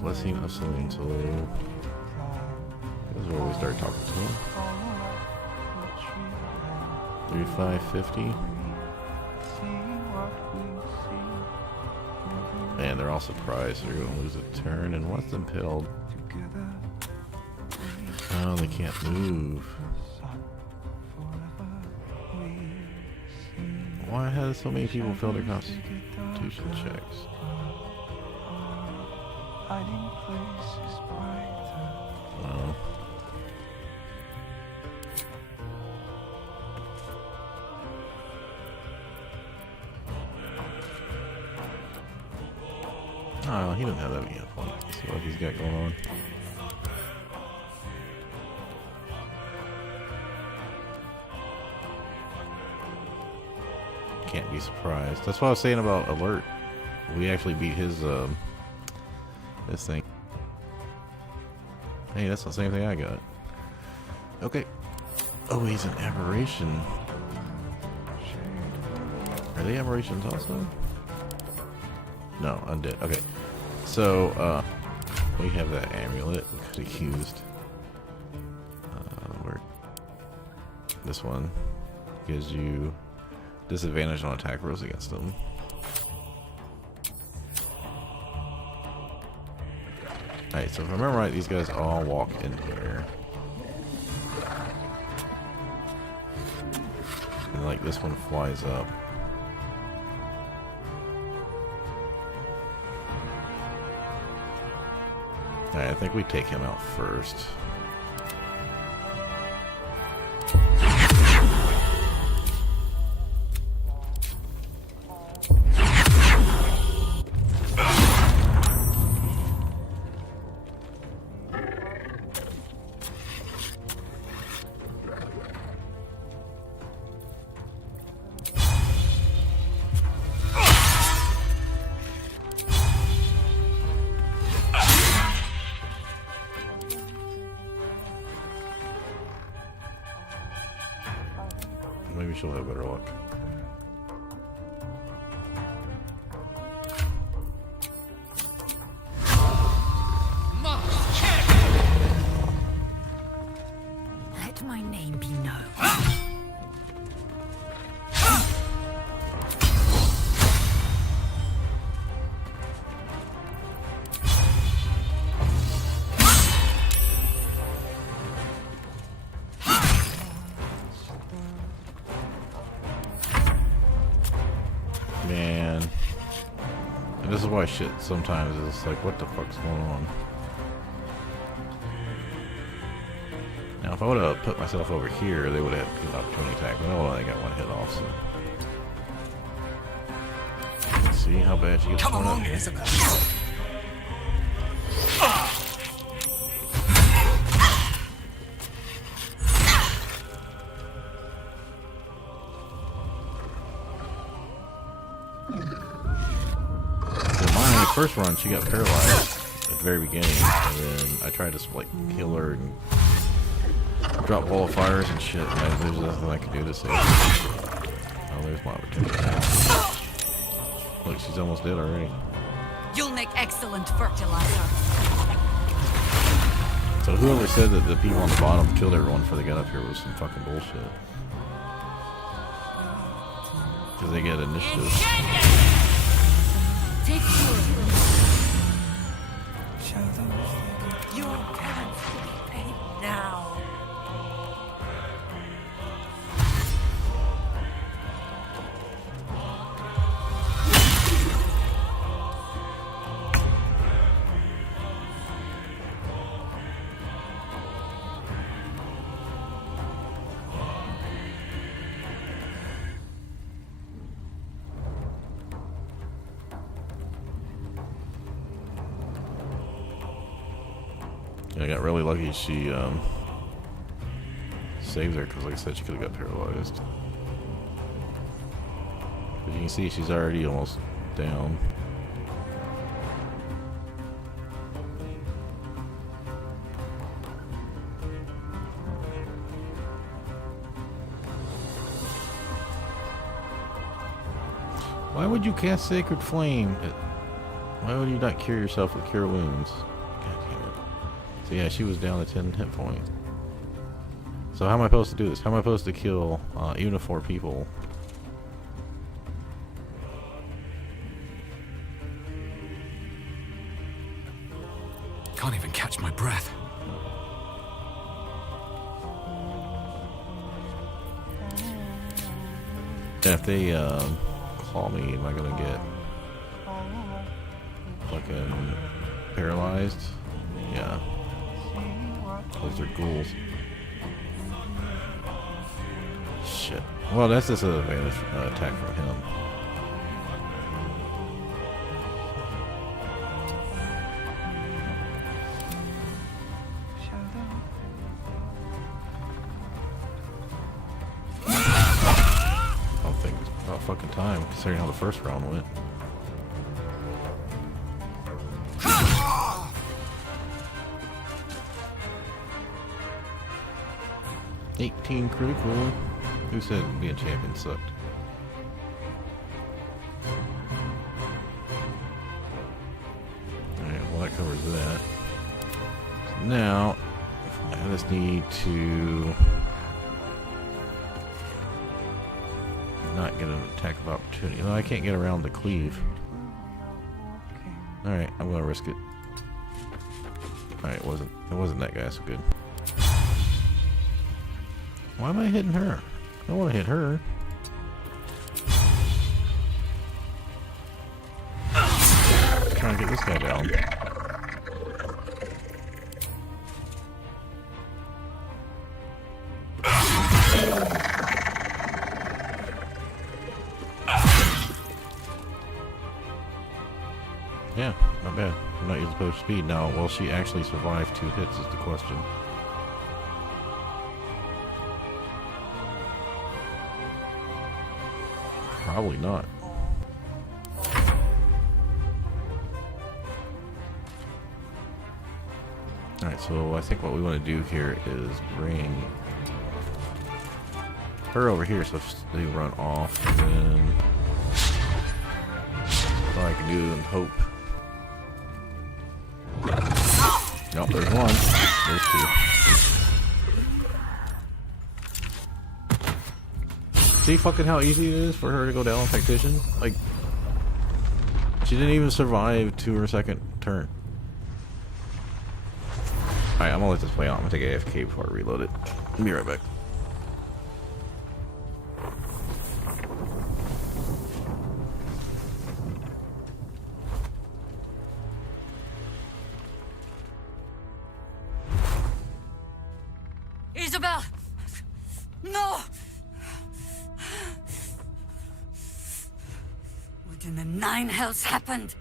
Blessing of Celine, so... This is where we start talking to him. 3550. Man, they're all surprised they're gonna lose a turn, and what's impaled? Oh, they can't move. Why has so many people failed their constitution checks? Well. Oh, he doesn't have that many hit points. Let's see what he's got going on. Can't be surprised. That's what I was saying about Alert. We actually beat his this thing. Hey, that's the same thing I got. Okay. Oh, he's an aberration. Are they aberrations also? No, undead. Okay. So, we have that amulet we could have used. Where this one gives you disadvantage on attack rolls against them. Alright, so if I remember right, these guys all walk in here. like this one flies up. Alright, I think we take him out first. Maybe she'll have better luck. Let my name be known. Man. And this is why shit sometimes is like, what the fuck's going on? Now, if I would have put myself over here, they would have had an opportunity attack. But no, I got one hit off, so. Let's see how bad she gets torn up here. First run, she got paralyzed at the very beginning, and then I tried to like kill her and drop wall of fires and shit. And there's nothing I could do to save her. Oh, there's my opportunity. Look, she's almost dead already. You'll make excellent fertilizer. So whoever said that the people on the bottom killed everyone before they got up here was some fucking bullshit. Because they get initiative. Take Your parents will be paid now. I got really lucky she saved her, because like I said, she could have got paralyzed. But you can see she's already almost down. Why would you cast Sacred Flame? Why would you not cure yourself with Cure Wounds? God damn it. So yeah, she was down to 10 hit points. So how am I supposed to do this? How am I supposed to kill even 4 people? Can't even catch my breath. And if they claw me, am I gonna get fucking paralyzed? Yeah. Those are ghouls. Shit. Well, that's just an advantage attack from him. I don't think it's about fucking time, considering how the first round went. $18 critical. Who said being champion sucked? Alright, well that covers that. So now, I just need to not get an attack of opportunity. No, I can't get around the cleave. Alright, I'm gonna risk it. Alright, it wasn't that guy so good. Why am I hitting her? I don't want to hit her. try and get this guy down. Yeah, not bad. I'm not using post speed now. Will she actually survive 2 hits is the question. Probably not. Alright, so I think what we want to do here is bring her over here so they run off, and then all I can do and hope. Nope, there's one. There's 2. See fucking how easy it is for her to go down on Tactician? Like, she didn't even survive to her second turn. Alright, I'm gonna let this play out. I'm gonna take AFK before I reload it. I'll be right back. Isabel! No! What in the 9 hells happened?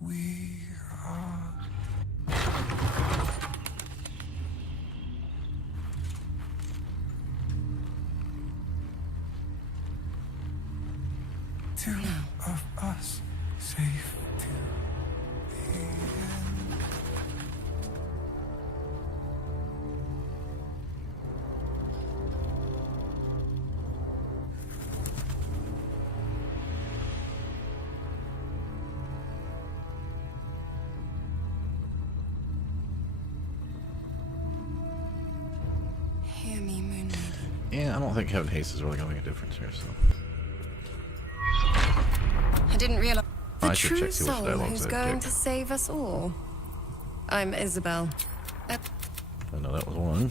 We are two of us safe to the end. Yeah, I don't think having haste is really going to make a difference here, so. I didn't realize. I The should true check see which soul dialogues who's I going picked. to save us all. I'm Isabel. I know that was one.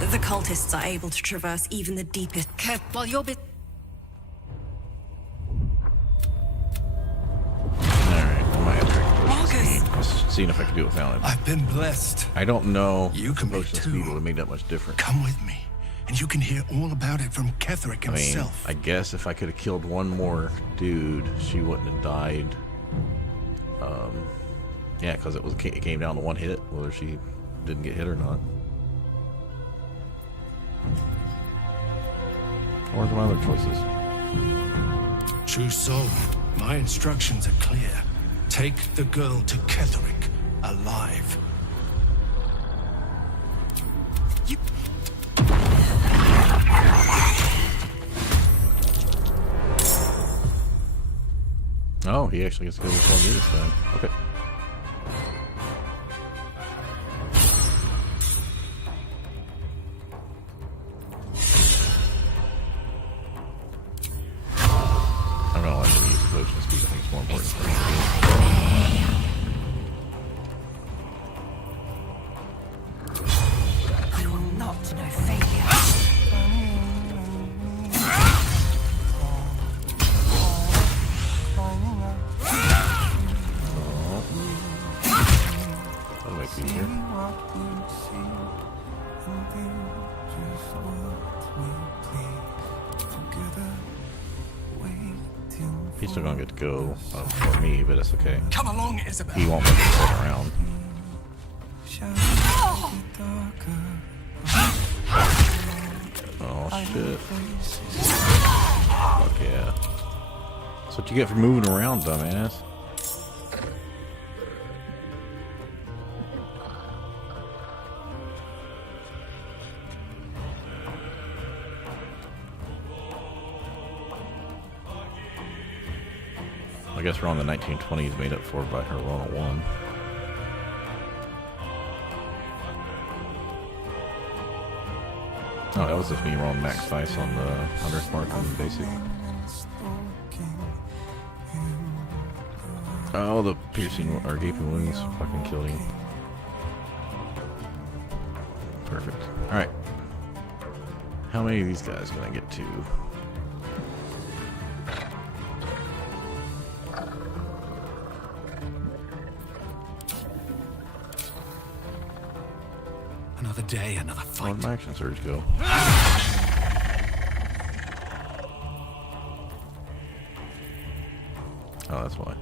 But the cultists are able to traverse even the deepest. While you're Alright, I might have to potion speed. Just seeing if I can do it without it. I've been blessed. I don't know You can be potion too. speed would have made that much difference. Come with me, and you can hear all about it from Ketherick I mean, himself. I guess if I could have killed one more dude, she wouldn't have died. Yeah, because it came down to one hit, whether she didn't get hit or not. Or are there other choices? True soul, my instructions are clear. Take the girl to Ketherick alive. Oh, he actually gets to go before me this time. Okay. I'm not allowed to use the potion speed. I think it's more important for me. I will not know failure. That'll make it easier. He's still gonna get to go for me, but it's okay. Come along, Isabel. He won't let me sit around. Oh shit. Fuck yeah. That's what you get for moving around, dumbass. I guess we're on the 1920s made up for by her roll of 1. Oh, that was just me rolling max dice on the 100th mark on the basic. Oh, the piercing or gaping wounds fucking killed him. Perfect. Alright. How many of these guys can I get to? Another day, another fight. Where'd my action surge go? Oh, that's why.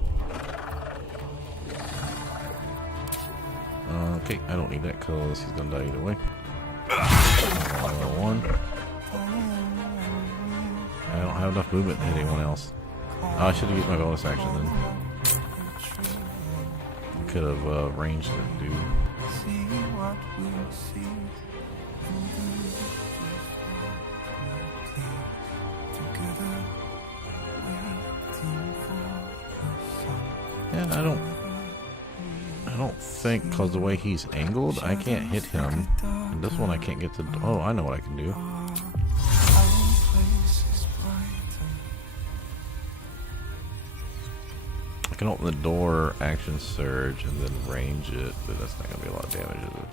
Okay, I don't need that because he's gonna die either way. One. I don't have enough movement to hit anyone else. Oh, I should have used my bonus action then. Could have ranged it, dude. Yeah, I don't think, because the way he's angled, I can't hit him. And this one I can't get to. Oh, I know what I can do. I can open the door, action surge, and then range it, but that's not going to be a lot of damage, is it?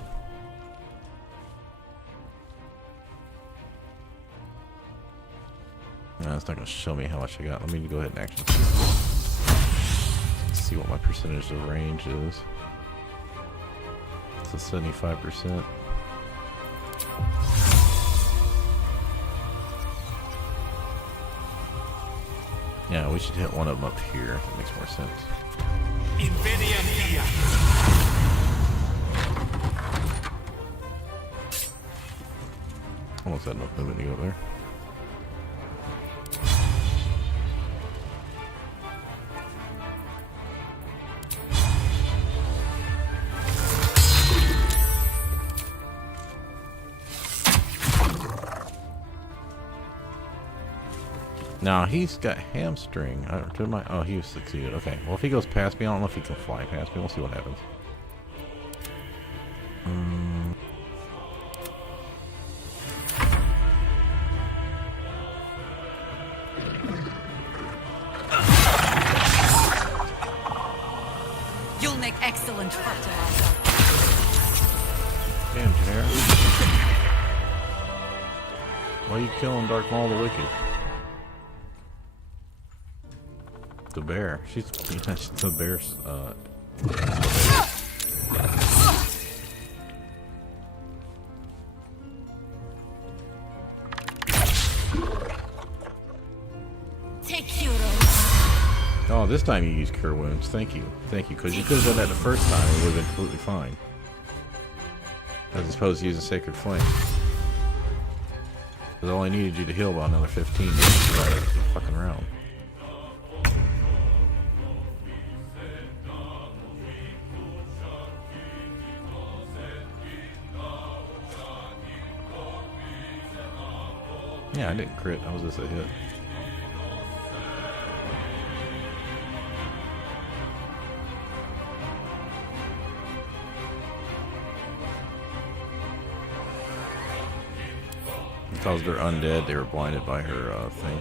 No, it's not going to show me how much I got. Let me go ahead and action surge. See what my percentage of range is. It's a 75%. Yeah, we should hit one of them up here. That makes more sense. Almost had enough movement to go there. Now he's got hamstring. Oh, he was succeeded. Okay. Well, if he goes past me, I don't know if he can fly past me. We'll see what happens. excellent fertilizer. Damn, Jair. Why are you killing Dark Maul the Wicked? The bear. She's the bear's, Take your Oh, this time you used Cure Wounds. Thank you. Thank you. Because you could have done that the first time and it would have been completely fine. As opposed to using Sacred Flame. Because all I needed you to heal by another 15 to the fucking round. Yeah, I didn't crit. I was just a hit. Because they're undead, they were blinded by her thing.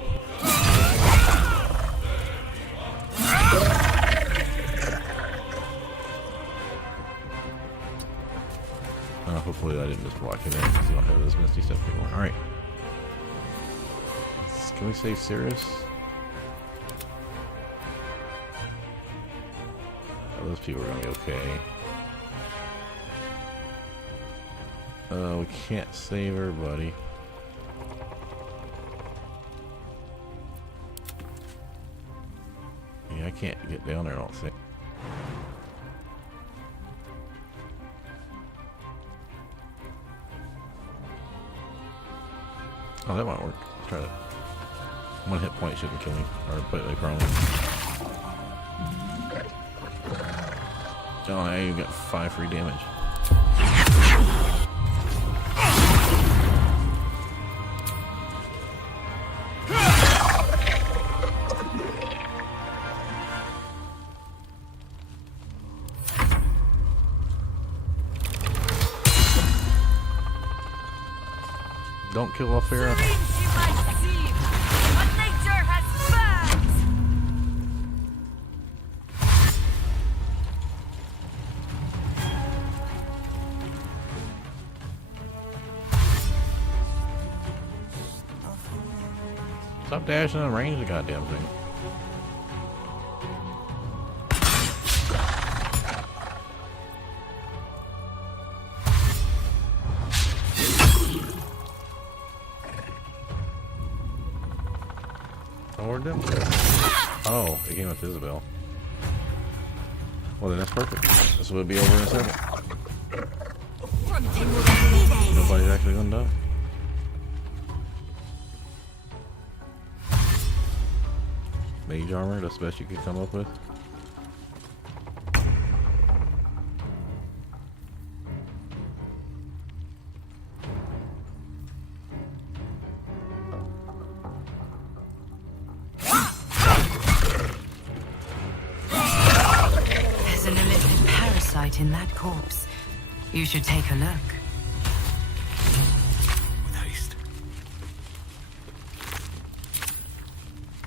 Hopefully I didn't just block him in because you don't have this misty stuff anymore. Alright. Can we save Cirrus? Oh, those people are gonna be okay. We can't save her, buddy. Yeah, I can't get down there, I don't think. Oh, that might work. Let's try that. One hit point shouldn't kill me, or put me prone. Oh, now you got 5 free damage. Don't kill off Farah. Stop dashing and range the goddamn thing. Oh, it came with Isabel. Well, then that's perfect. This will be over in a second. Nobody's actually gonna die. Mage armor, that's the best you could come up with. There's an illicit parasite in that corpse. You should take a look.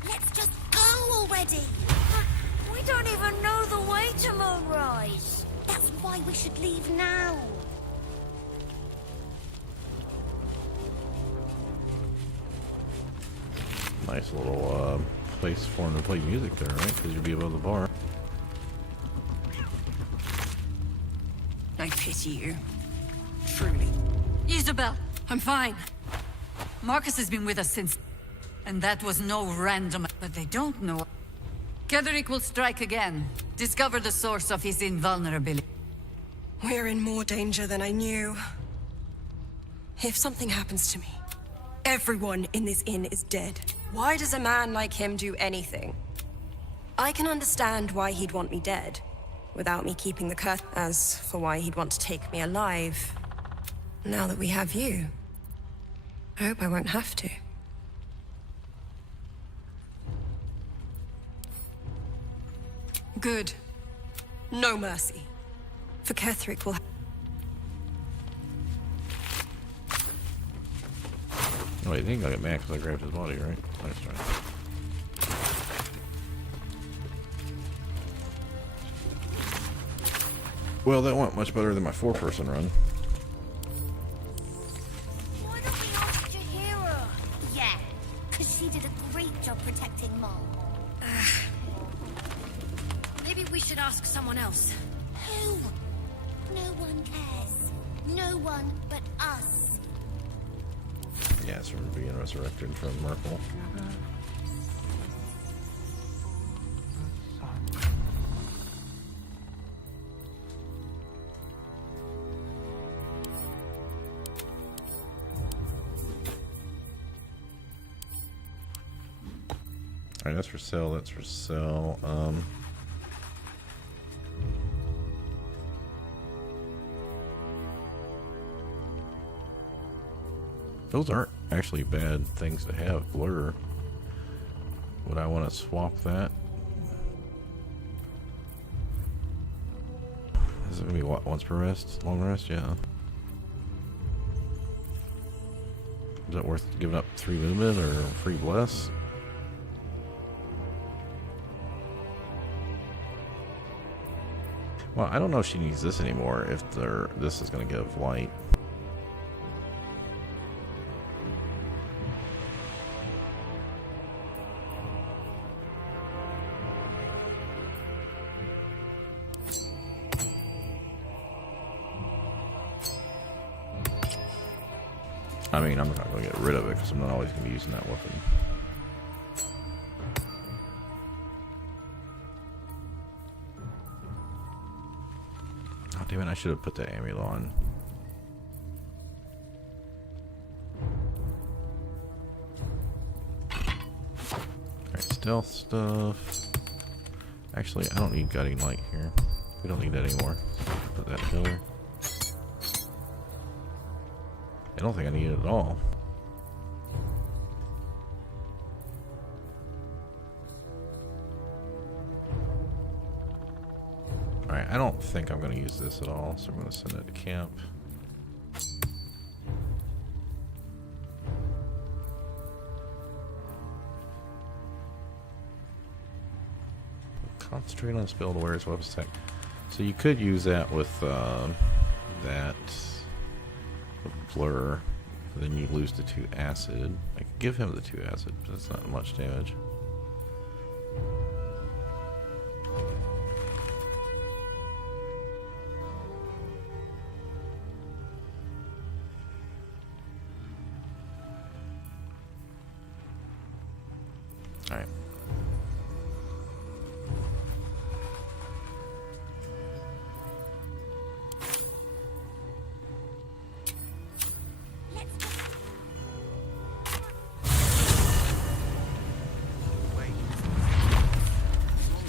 Let's just go already. We don't even know the way to Moonrise. That's why we should leave now. Nice little place for him to play music there, right? Because you'll be above the bar. I pity you. Truly. Isabel, I'm fine. Marcus has been with us since... And that was no random... But they don't know... Ketheric will strike again. Discover the source of his invulnerability. We're in more danger than I knew. If something happens to me, everyone in this inn is dead. Why does a man like him do anything? I can understand why he'd want me dead, without me keeping the curse. As for why he'd want to take me alive, now that we have you, I hope I won't have to. Good. No mercy. For Ketheric will... Oh, you think I got mad because I grabbed his body, right? Nice try. Well, that went much better than my 4-person run. Why don't we ask Jahira? Yeah, because she did a great job protecting Mom. Maybe we should ask someone else. Who? No one cares. No one but us. Yeah, it's from being resurrected from Merkel. Alright, that's for sale, that's for sale. Those aren't actually bad things to have. Blur. Would I want to swap that? Is it going to be what, once per rest? Long rest? Yeah. Is that worth giving up 3 movement or free bless? Well, I don't know if she needs this anymore if this is going to give light. I mean, I'm not going to get rid of it because I'm not always going to be using that weapon. Oh, damn it, I should have put that amulet on. Alright, stealth stuff. Actually, I don't need guiding light here. We don't need that anymore. Put that together. I don't think I need it at all. Alright, I don't think I'm going to use this at all, so I'm going to send it to camp. Concentrate on spell awareness weapon attack. So you could use that with that blur, then you lose the 2 acid. I could give him the 2 acid, but it's not much damage. Alright.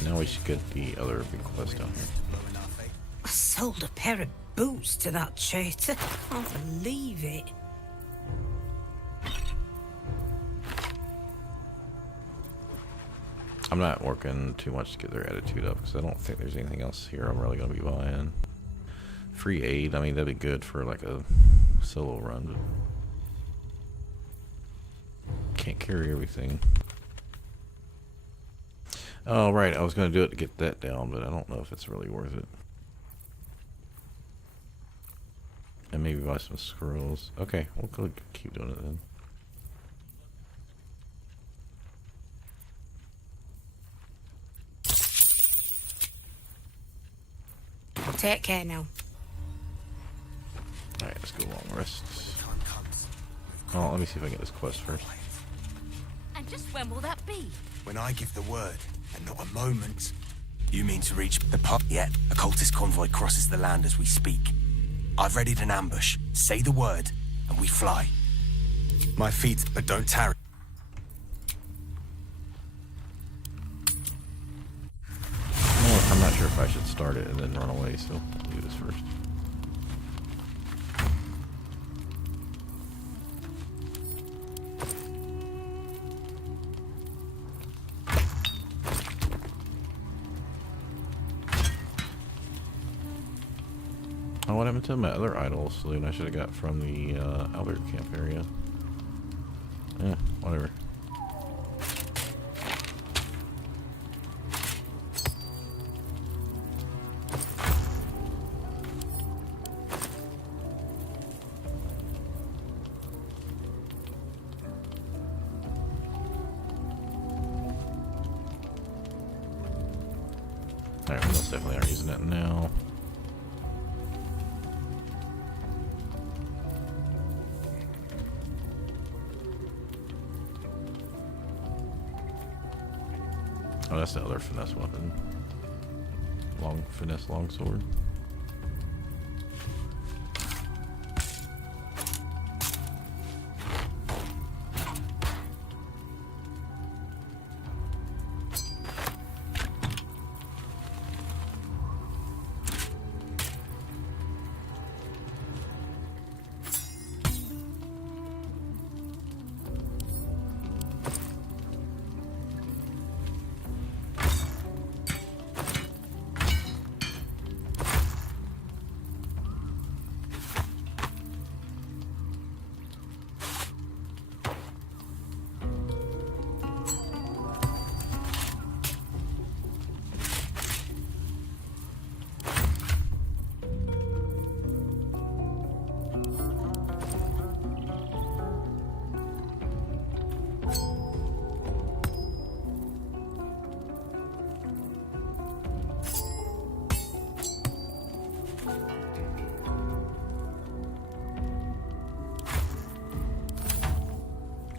Now we should get the other big quest down here. I sold a pair of boots to that traitor. Can't believe it. I'm not working too much to get their attitude up because I don't think there's anything else here I'm really going to be buying. Free aid, I mean, that'd be good for like a solo run, but can't carry everything. Oh, right, I was going to do it to get that down, but I don't know if it's really worth it. And maybe buy some scrolls. Okay, we'll go keep doing it then. Take care now. Alright, let's go long rest. Oh, let me see if I can get this quest first. And just when will that be? When I give the word, and not a moment. You mean to reach the pot yet? A cultist convoy crosses the land as we speak. I've readied an ambush. Say the word, and we fly. My feet, but don't tarry. I'm not sure if I should start it and then run away, so I'll do this first. Oh, what happened to my other idol saloon I should have got from the Albert camp area? Yeah, whatever. Alright, we most definitely are using it now. Oh, that's the other finesse weapon. Finesse longsword.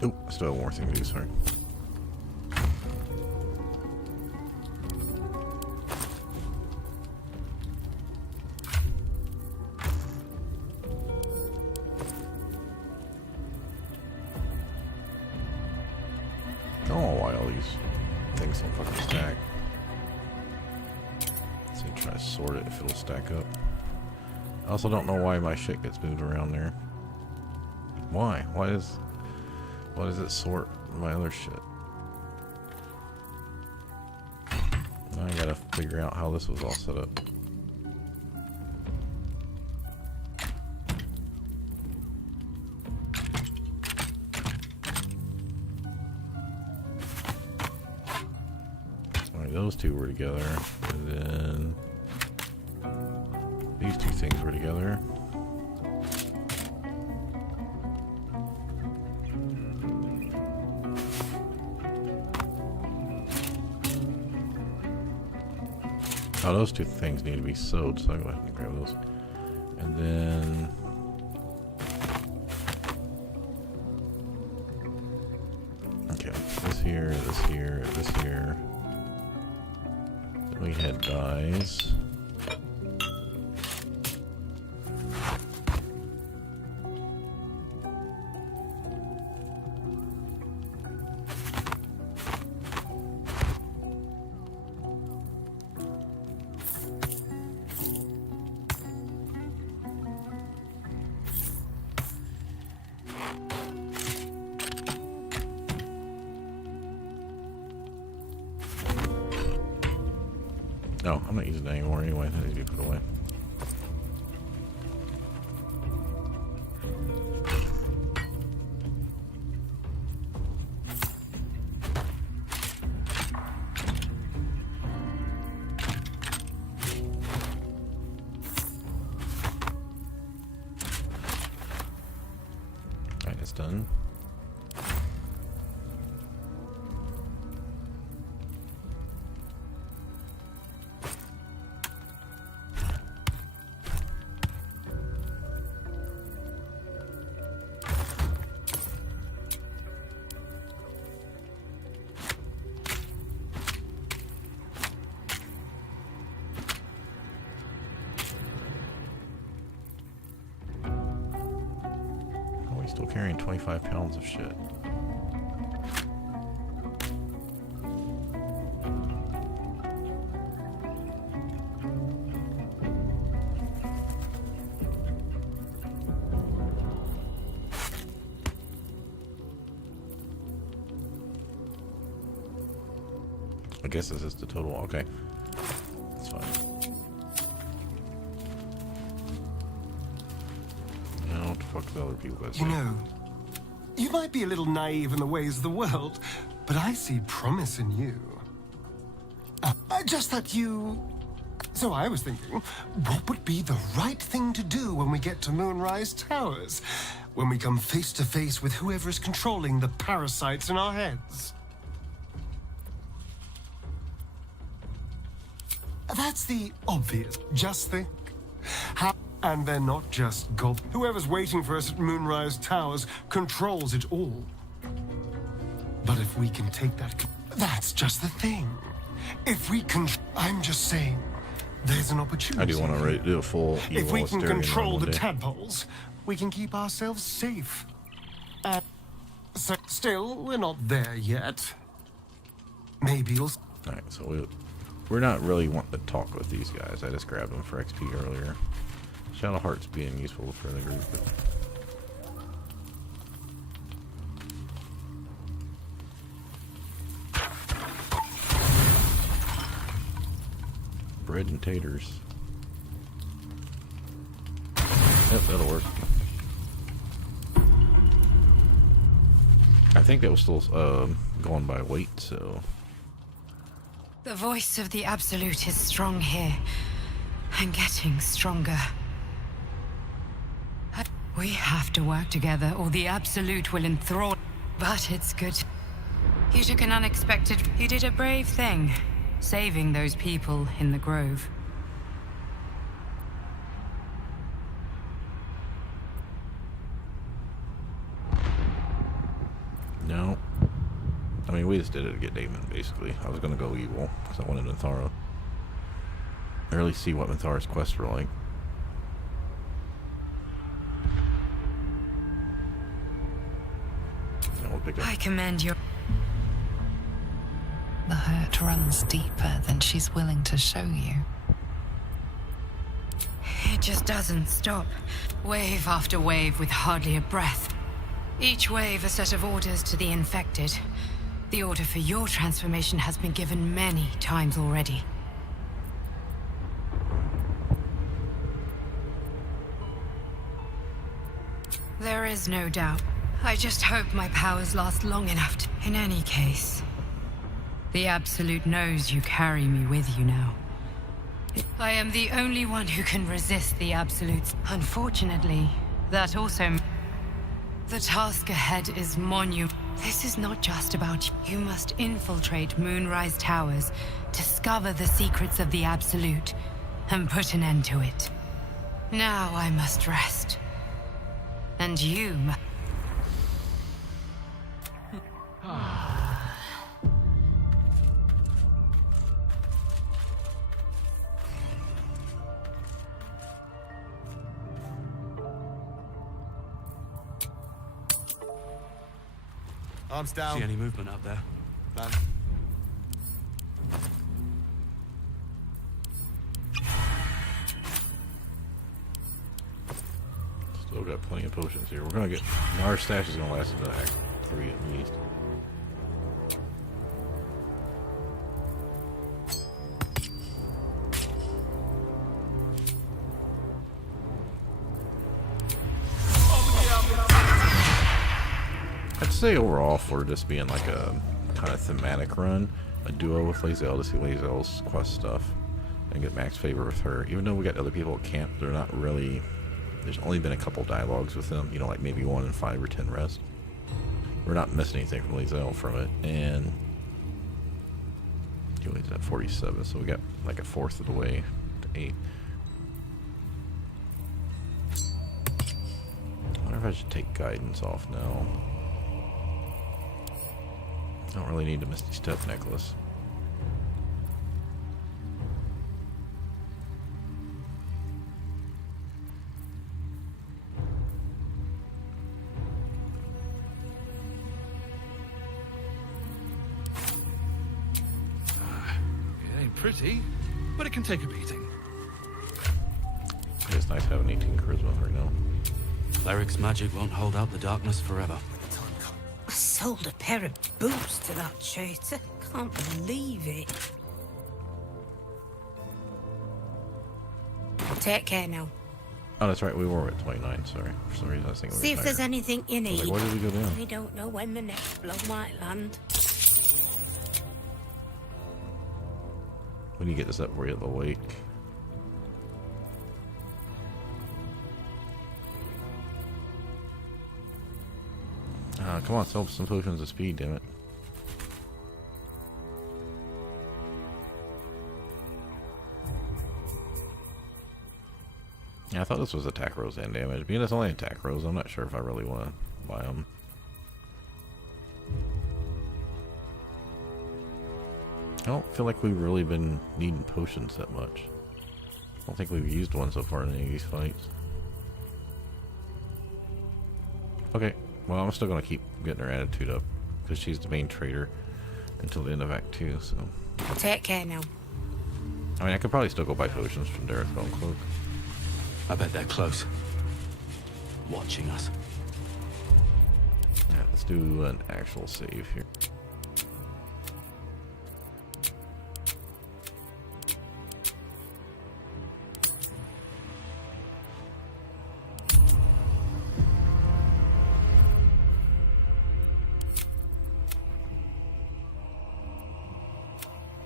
Oh, I still have one more thing to do, sorry. I don't know why all these things don't fucking stack. Let's see, try to sort it if it'll stack up. I also don't know why my shit gets moved around there. Why? Why does it sort my other shit? Now I gotta figure out how this was all set up. Alright, those two were together, and then these two things were together. Oh, those two things need to be sewed, so I'll go ahead and grab those. And then... okay, this here, this here, this here. Then we had dyes. No, I'm not using it anymore anyway. That needs to be put away. Alright, it's done. Still carrying 25 pounds of shit. I guess this is the total. Okay. That's fine. What the fuck the other people got to say? You know, you might be a little naive in the ways of the world, but I see promise in you. Just that you... So I was thinking, what would be the right thing to do when we get to Moonrise Towers? When we come face to face with whoever is controlling the parasites in our heads? That's the obvious. Just think. How, and they're not just gob. Whoever's waiting for us at Moonrise Towers controls it all. But if we can take that... That's just the thing. If we can... I'm just saying, there's an opportunity. I do want to do a full If we can Asterion control one the day. tadpoles, we can keep ourselves safe. So still, we're not there yet. Maybe you'll... Alright, so we're not really wanting to talk with these guys. I just grabbed them for XP earlier. Shadow Heart's being useful for the group. But... bread and taters. Yep, that'll work. I think that was still going by weight, so... The voice of the Absolute is strong here, and getting stronger. We have to work together, or the Absolute will enthrall. But it's good. You took an unexpected... You did a brave thing, saving those people in the grove. No. I mean, we just did it to get Damon, basically. I was going to go evil, because I wanted Minthara. I really see what Minthara's quests were like. And we'll pick up. I commend your... The hurt runs deeper than she's willing to show you. It just doesn't stop. Wave after wave with hardly a breath. Each wave a set of orders to the infected. The order for your transformation has been given many times already. There is no doubt. I just hope my powers last long enough to... In any case, the Absolute knows you carry me with you now. I am the only one who can resist the Absolutes. Unfortunately, that also... The task ahead is monumental. This is not just about you. You must infiltrate Moonrise Towers, discover the secrets of the Absolute, and put an end to it. Now I must rest. And you Arms down. See any movement up there? Man. Still got plenty of potions here. We're gonna get... Our stash is gonna last until Act 3 at least. I'd say overall, for just being like a kind of thematic run, a duo with Lae'zel to see Lae'zel's quest stuff and get max favor with her. Even though we got other people at camp, they're not really... There's only been a couple dialogues with them, you know, like maybe 1 in 5 or 10 rest. We're not missing anything from Lae'zel from it, and he's at 47, so we got like a fourth of the way to 8. I wonder if I should take guidance off now. I don't really need a Misty Step necklace. It ain't pretty, but it can take a beating. It's nice having 18 charisma right now. Cleric's magic won't hold out the darkness forever. I sold a pair of boots to that traitor. Can't believe it. Take care now. Oh, that's right. We were at 29. Sorry. For some reason, I was thinking See we if were there's higher. anything you I was need. like, where did we go down? We don't know when the next blow might land. We need to get this up where you have the lake. Come on, sell some potions of speed, damn it. Yeah, I thought this was attack rolls and damage. Being it's only attack rolls, I'm not sure if I really want to buy them. I don't feel like we've really been needing potions that much. I don't think we've used one so far in any of these fights. Okay, well I'm still going to keep getting her attitude up because she's the main traitor until the end of Act 2, so... Take care now. I mean, I could probably still go buy potions from Dareth Cloak. I bet they're close. Watching us. Yeah, let's do an actual save here.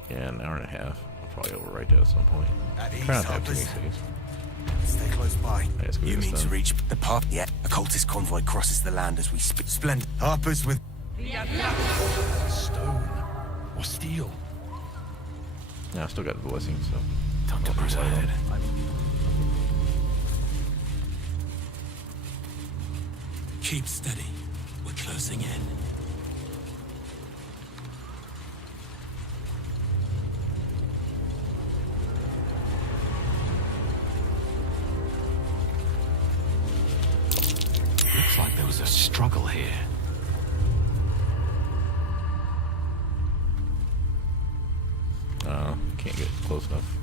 Yeah, an hour and a half. I'll probably overwrite that at some point. Try not to have too many saves. Stay close by. Let's get You this mean to done. reach the park? Yeah. A cultist convoy crosses the land as we speak. Splendid. Harpers with... Stone or steel. Yeah, I still got the blessing, so... Time to press ahead. Keep steady. We're closing in. Looks like there was a struggle here. Can't get close enough.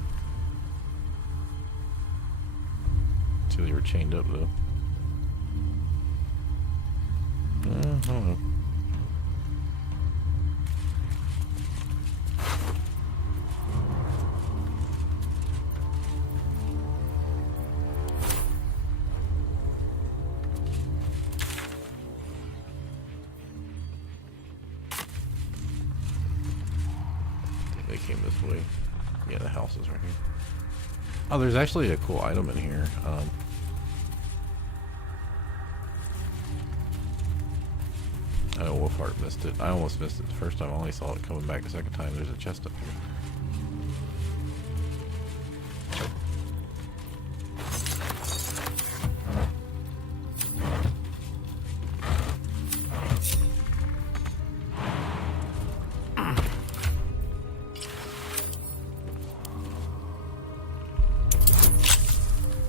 Until they were chained up, though. I don't know. They came this way. Yeah, the house is right here. Oh, there's actually a cool item in here. I know Wolfheart missed it. I almost missed it the first time. I only saw it coming back the second time. There's a chest up here.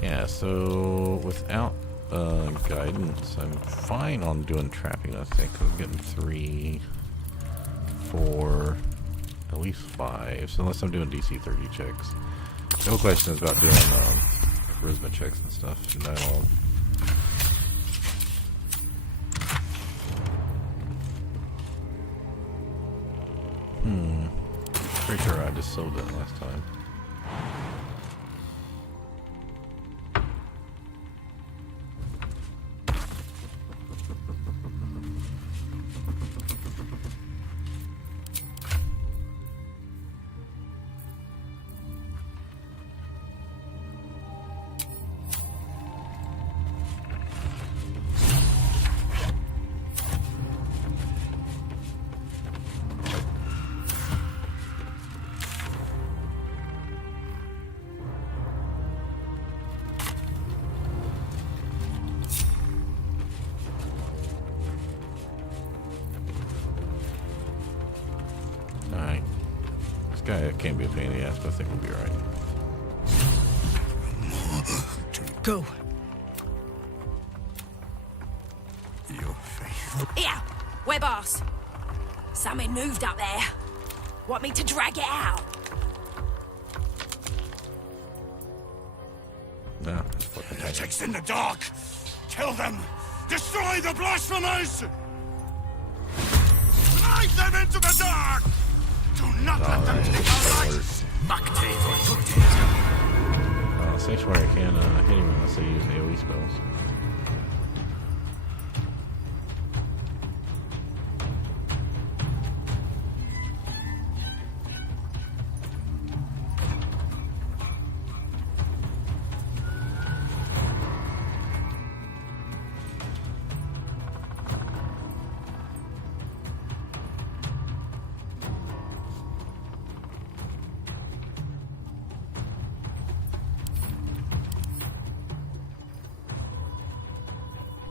Yeah, so without guidance, I'm fine on doing trapping, I think. I'm getting 3, 4, at least 5. So unless I'm doing DC 30 checks. The whole question is about doing charisma checks and stuff in dialogue. Pretty sure I just sold that last time. Alright. This guy can't be a pain in the ass, but I think we'll be alright. Go. Your faith. Here, we're boss. Something moved up there. Want me to drag it out? No, it's fucking tight. Heretics in the dark! Kill them! Destroy the blasphemers! Drive them into the dark! Do not let them take our lives! Sanctuary, I can't hit him unless I use AoE spells.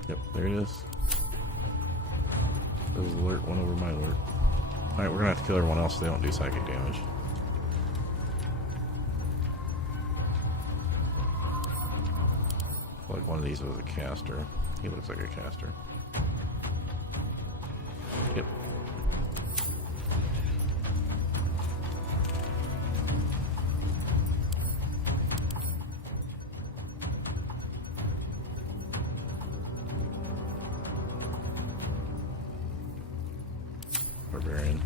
Yep, there it is. There's alert, one over my alert. Alright, we're gonna have to kill everyone else so they don't do psychic damage. I feel like one of these was a caster. He looks like a caster. Yep. Barbarian.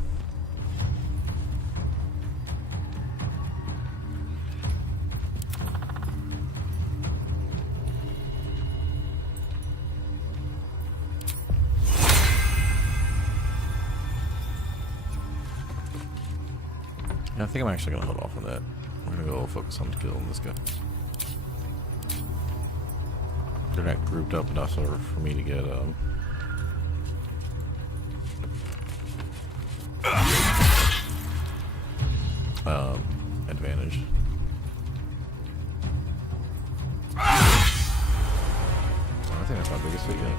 Yeah, I think I'm actually gonna hold off on that. I'm gonna go focus on killing this guy. They're not grouped up enough for me to get advantage. I think that's my biggest hit yet.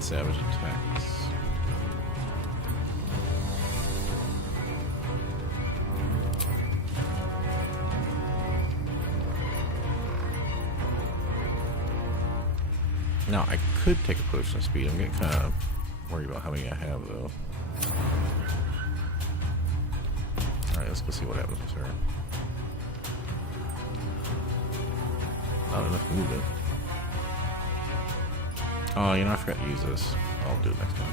Savage attacks. Now I could take a potion of speed. I'm getting kind of worried about how many I have though. Alright, let's go see what happens with her. Not enough movement. Oh, you know, I forgot to use this. I'll do it next time.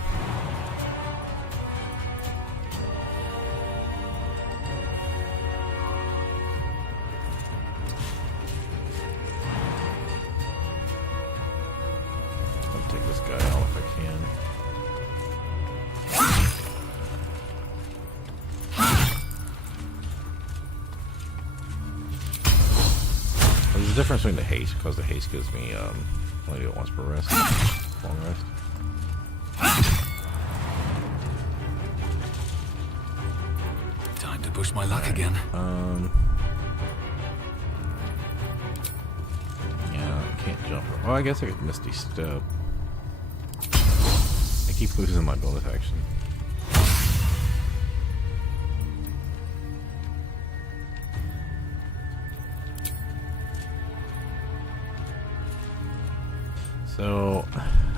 I'll take this guy out if I can. There's a difference between the haste, because the haste gives me only do it once per rest. Long rest. Time to push my luck again. Yeah, I can't jump. Oh, I guess I could Misty Step. I keep losing my bonus action. So,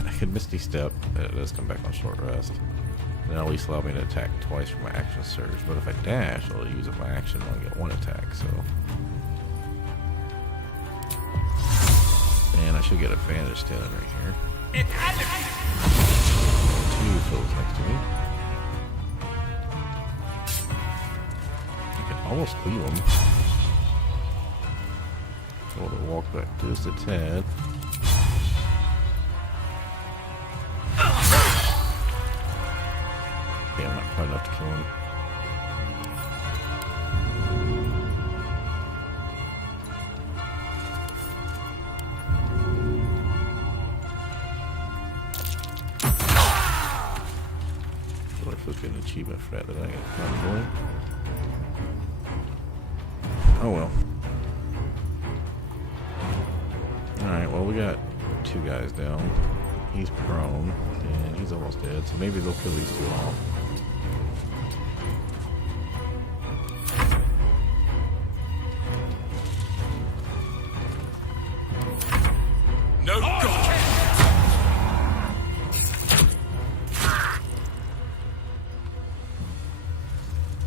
I could Misty Step, it does come back on short rest. And at least allow me to attack twice for my action surge. But if I dash, I'll use up my action and I'll get one attack, so. And I should get advantage standing right here. Two foes next to me. I can almost cleave them. I want to walk back just a tad. Yeah, I'm not quite enough to kill him. I feel like there's an achievement for that I got probably. Oh well. Alright, well we got two guys down. He's prone, and he's almost dead, so maybe they'll kill these two off. No God!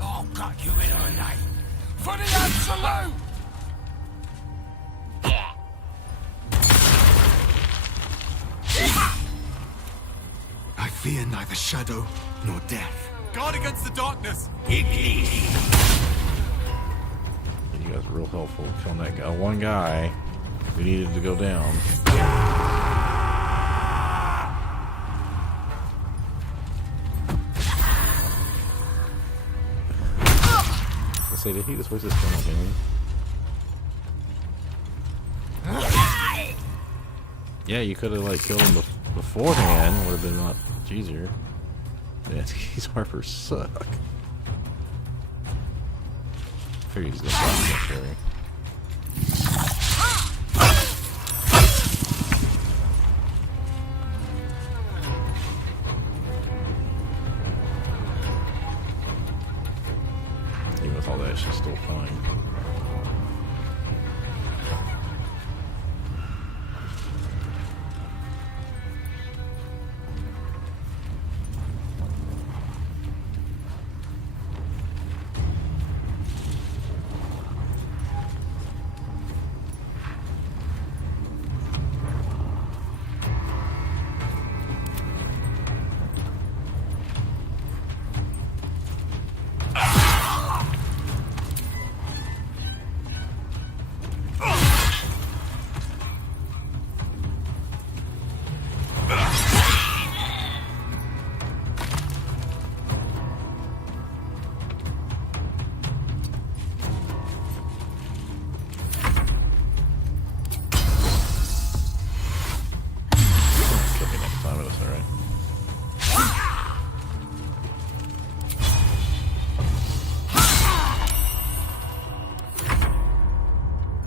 I'll cut you in her name for the absolute! I fear neither shadow nor death. Guard against the darkness! You guys are real helpful killing that guy. One guy we needed to go down. I say, did he just waste his turn on him? Yeah, you could have like killed him beforehand. Would have been much easier. Yeah, these harpers suck. I figured he's gonna die. with all that, she's still fine.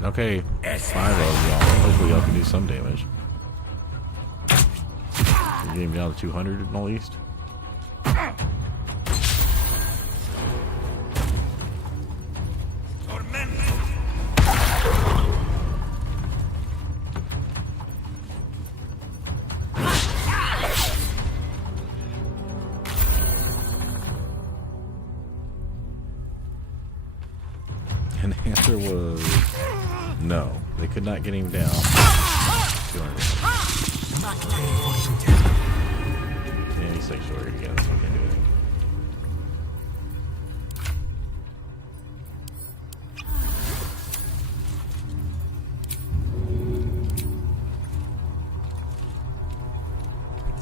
Okay, 5 of y'all. Hopefully y'all can do some damage. We're getting down to 200 at least. And the answer was no. They could not get him down. 200. Yeah, he's sanctuary again, so we can't do anything.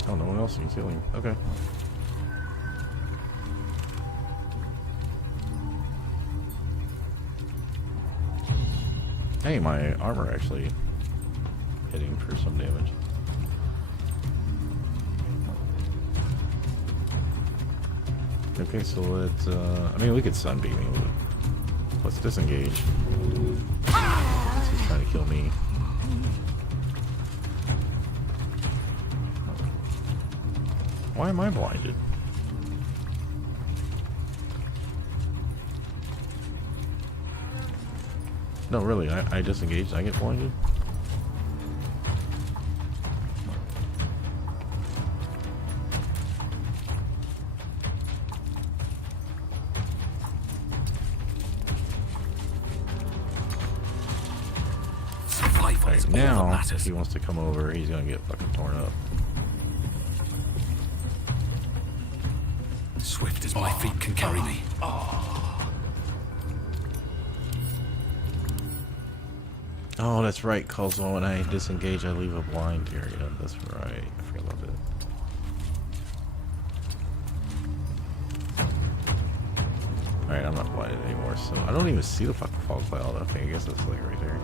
Oh, no one else needs healing. Okay. Hey, my armor actually hitting for some damage. Okay, so let's, I mean, we could sunbeam him, but let's disengage. He's trying to kill me. Why am I blinded? No, really, I disengaged, I get blinded? Right, now, if he wants to come over, he's gonna get fucking torn up. Swift as my feet can carry me. Oh, that's right, cause when I disengage, I leave a blind area. That's right. I forgot about that. Alright, I'm not blinded anymore, so I don't even see the fucking fog cloud. Okay, I guess that's like right there.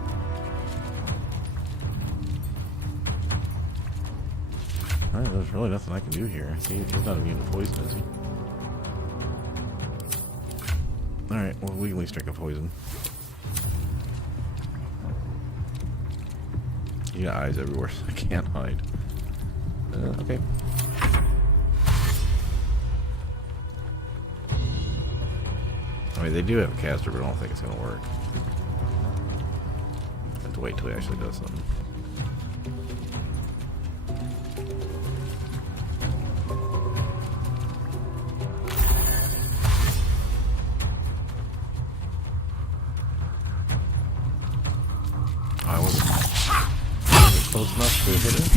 Alright, there's really nothing I can do here. See, he's not immune to poison, is he? Alright, well, we can at least drink a poison. You got eyes everywhere, so I can't hide. Okay. I mean, they do have a caster, but I don't think it's gonna work. I have to wait till he actually does something. I wasn't close enough to hit it.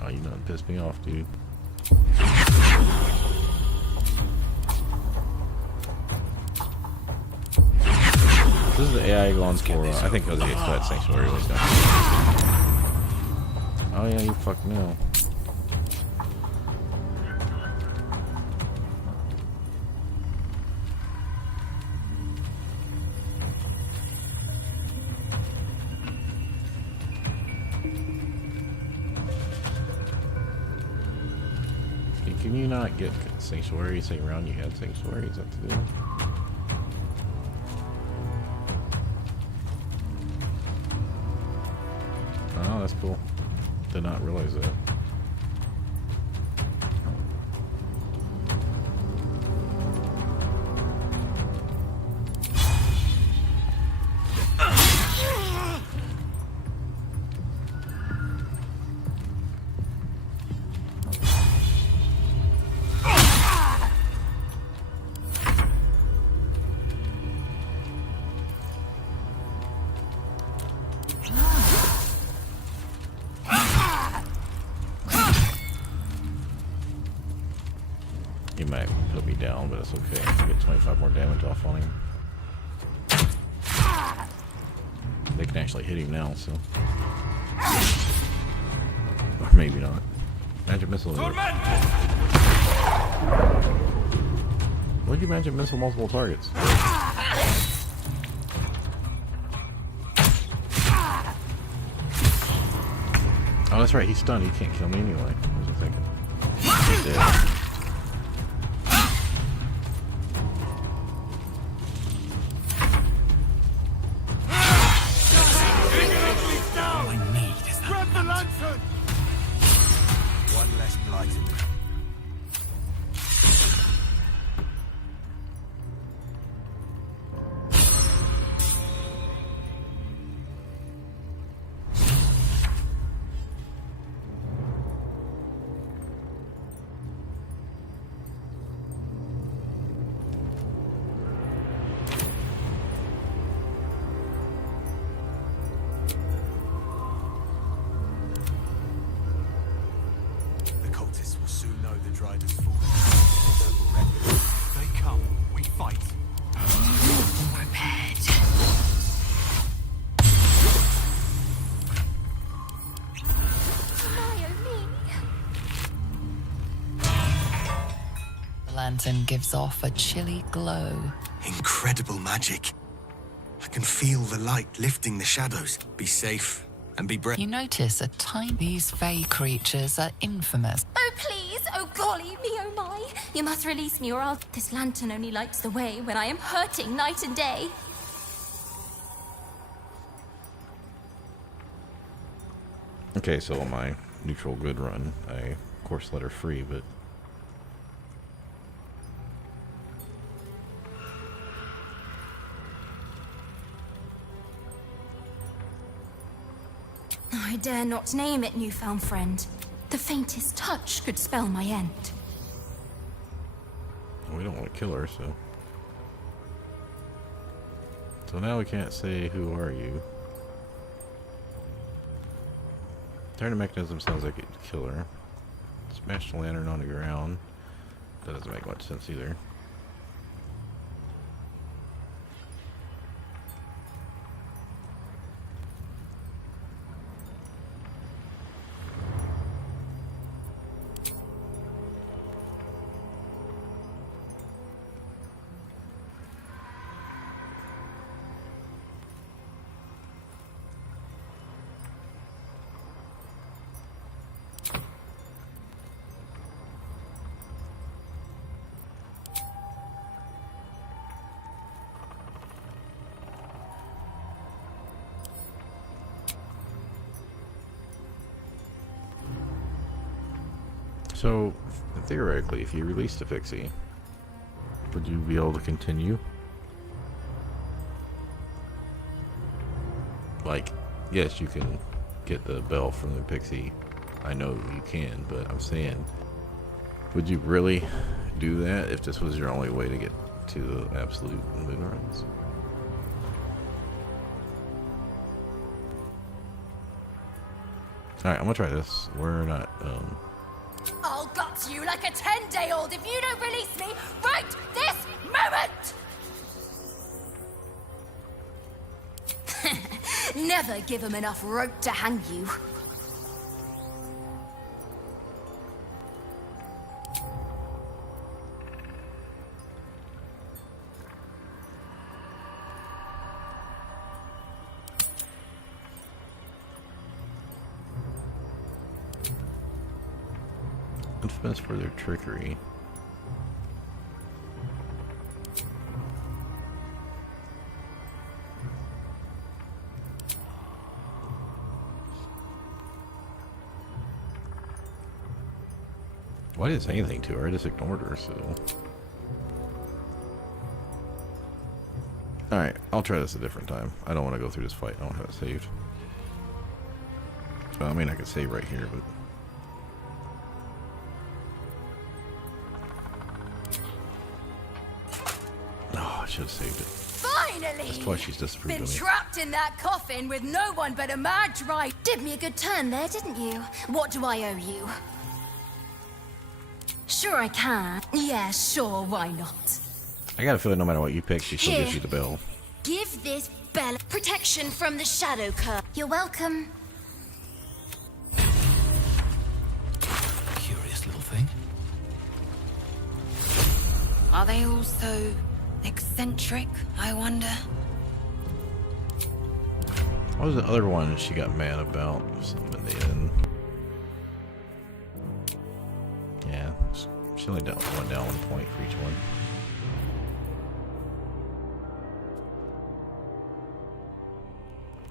Oh, you done pissed me off, dude. This is the AI going for, I think because he gets that sanctuary was done. Oh yeah, you fucking know. Can you not get sanctuary? Same round you had sanctuary? Is that the deal? Oh, that's cool. Did not realize that. He might put me down, but it's okay. I get 25 more damage off on him. They can actually hit him now, so. Or maybe not. Magic missile. Why'd you magic missile multiple targets? Oh, that's right. He's stunned. He can't kill me anyway. What was I thinking? He's dead. All I need is that. Grab the lantern! One less blighted. Lantern gives off a chilly glow. Incredible magic. I can feel the light lifting the shadows. Be safe and be brave. You notice a tiny... These fey creatures are infamous. Oh, please! Oh, golly me, oh my! You must release me or I'll... This lantern only lights the way when I am hurting night and day. Okay, so on my neutral good run, I, of course, let her free, but... I dare not name it, newfound friend. The faintest touch could spell my end. We don't want to kill her, so... So now we can't say, who are you? Turning mechanism sounds like it would kill her. Smash the lantern on the ground. That doesn't make much sense either. So, theoretically, if you released a Fixie, would you be able to continue? Like, yes, you can get the bell from the Pixie. I know you can, but I'm saying, would you really do that if this was your only way to get to the absolute moonrise? Alright, I'm gonna try this. We're not, I'll gut you like a 10-day-old if you don't release me right this moment! Never give him enough rope to hang you. infamous for their trickery. Well, I didn't say anything to her, I just ignored her, so... Alright, I'll try this a different time. I don't want to go through this fight, I don't have it saved. Well, I mean, I could save right here, but... Oh, I should have saved it. Finally! That's why she's disapproved Been of me. trapped in that coffin with no one but a mad drive. Did me a good turn there, didn't you? What do I owe you? Sure I can. Yeah, sure, why not? I got a feeling no matter what you pick, she still gives Here. you the bill. Give this Bella protection from the shadow curse. You're welcome. Curious little thing. Are they all so eccentric, I wonder? What was the other one that she got mad about? Something in the end. Yeah, she only went down 1 point for each one.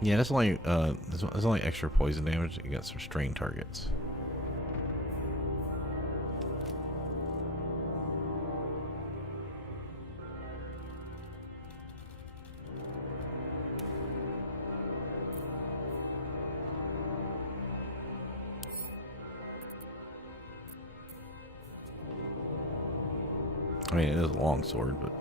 Yeah, that's only extra poison damage against restrained targets. I mean, it is a long sword, but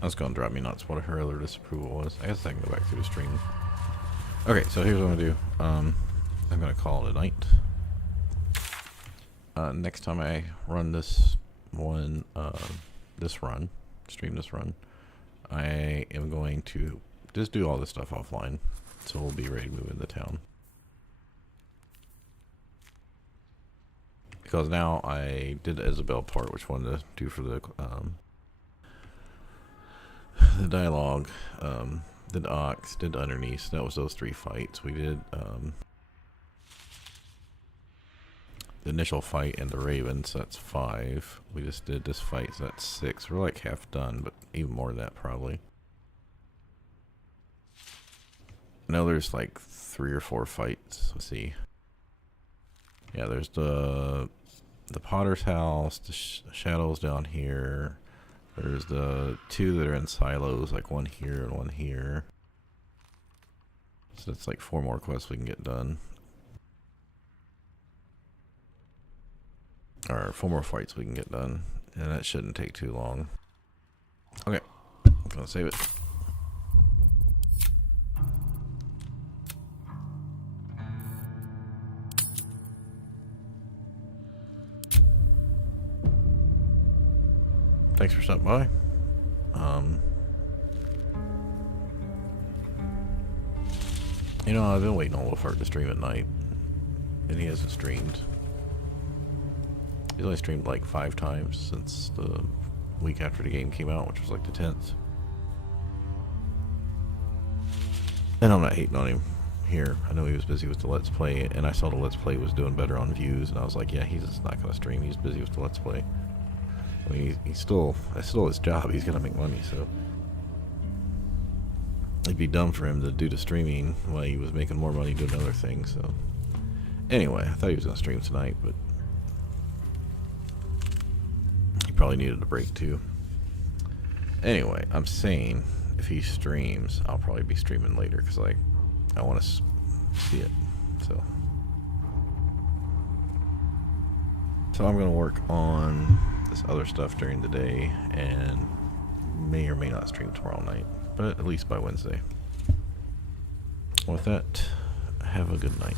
that's gonna drive me nuts what her other disapproval was. I guess I can go back through the stream. Okay, so here's what I'm gonna do. I'm gonna call it a night. Next time I run this one, stream this run, I am going to just do all this stuff offline, so we'll be ready to move into town. Because now I did the Isabel part, which one to do for the dialogue, did Ox, did Underneath. That was those 3 fights. We did the initial fight and the Raven, so that's 5. We just did this fight, so that's 6. We're like half done, but even more than that probably. I know there's like 3 or 4 fights. Let's see. Yeah, there's the Potter's house, the shadows down here. There's the 2 that are in silos, like one here and one here. So that's like 4 more quests we can get done. Or 4 more fights we can get done. And that shouldn't take too long. Okay, I'm gonna save it. Thanks for stopping by. You know, I've been waiting on Wolfheart to stream at night, and he hasn't streamed. He's only streamed like 5 times since the week after the game came out, which was like the 10th. And I'm not hating on him here. I know he was busy with the Let's Play, and I saw the Let's Play was doing better on views, and I was like, yeah, he's just not going to stream. He's busy with the Let's Play. I mean, that's still his job. He's gonna make money, so it'd be dumb for him to do the streaming while he was making more money doing other things. So anyway, I thought he was gonna stream tonight, but he probably needed a break too. Anyway, I'm saying if he streams, I'll probably be streaming later because like I want to see it. So I'm gonna work on this other stuff during the day and may or may not stream tomorrow night, but at least by Wednesday. With that, have a good night.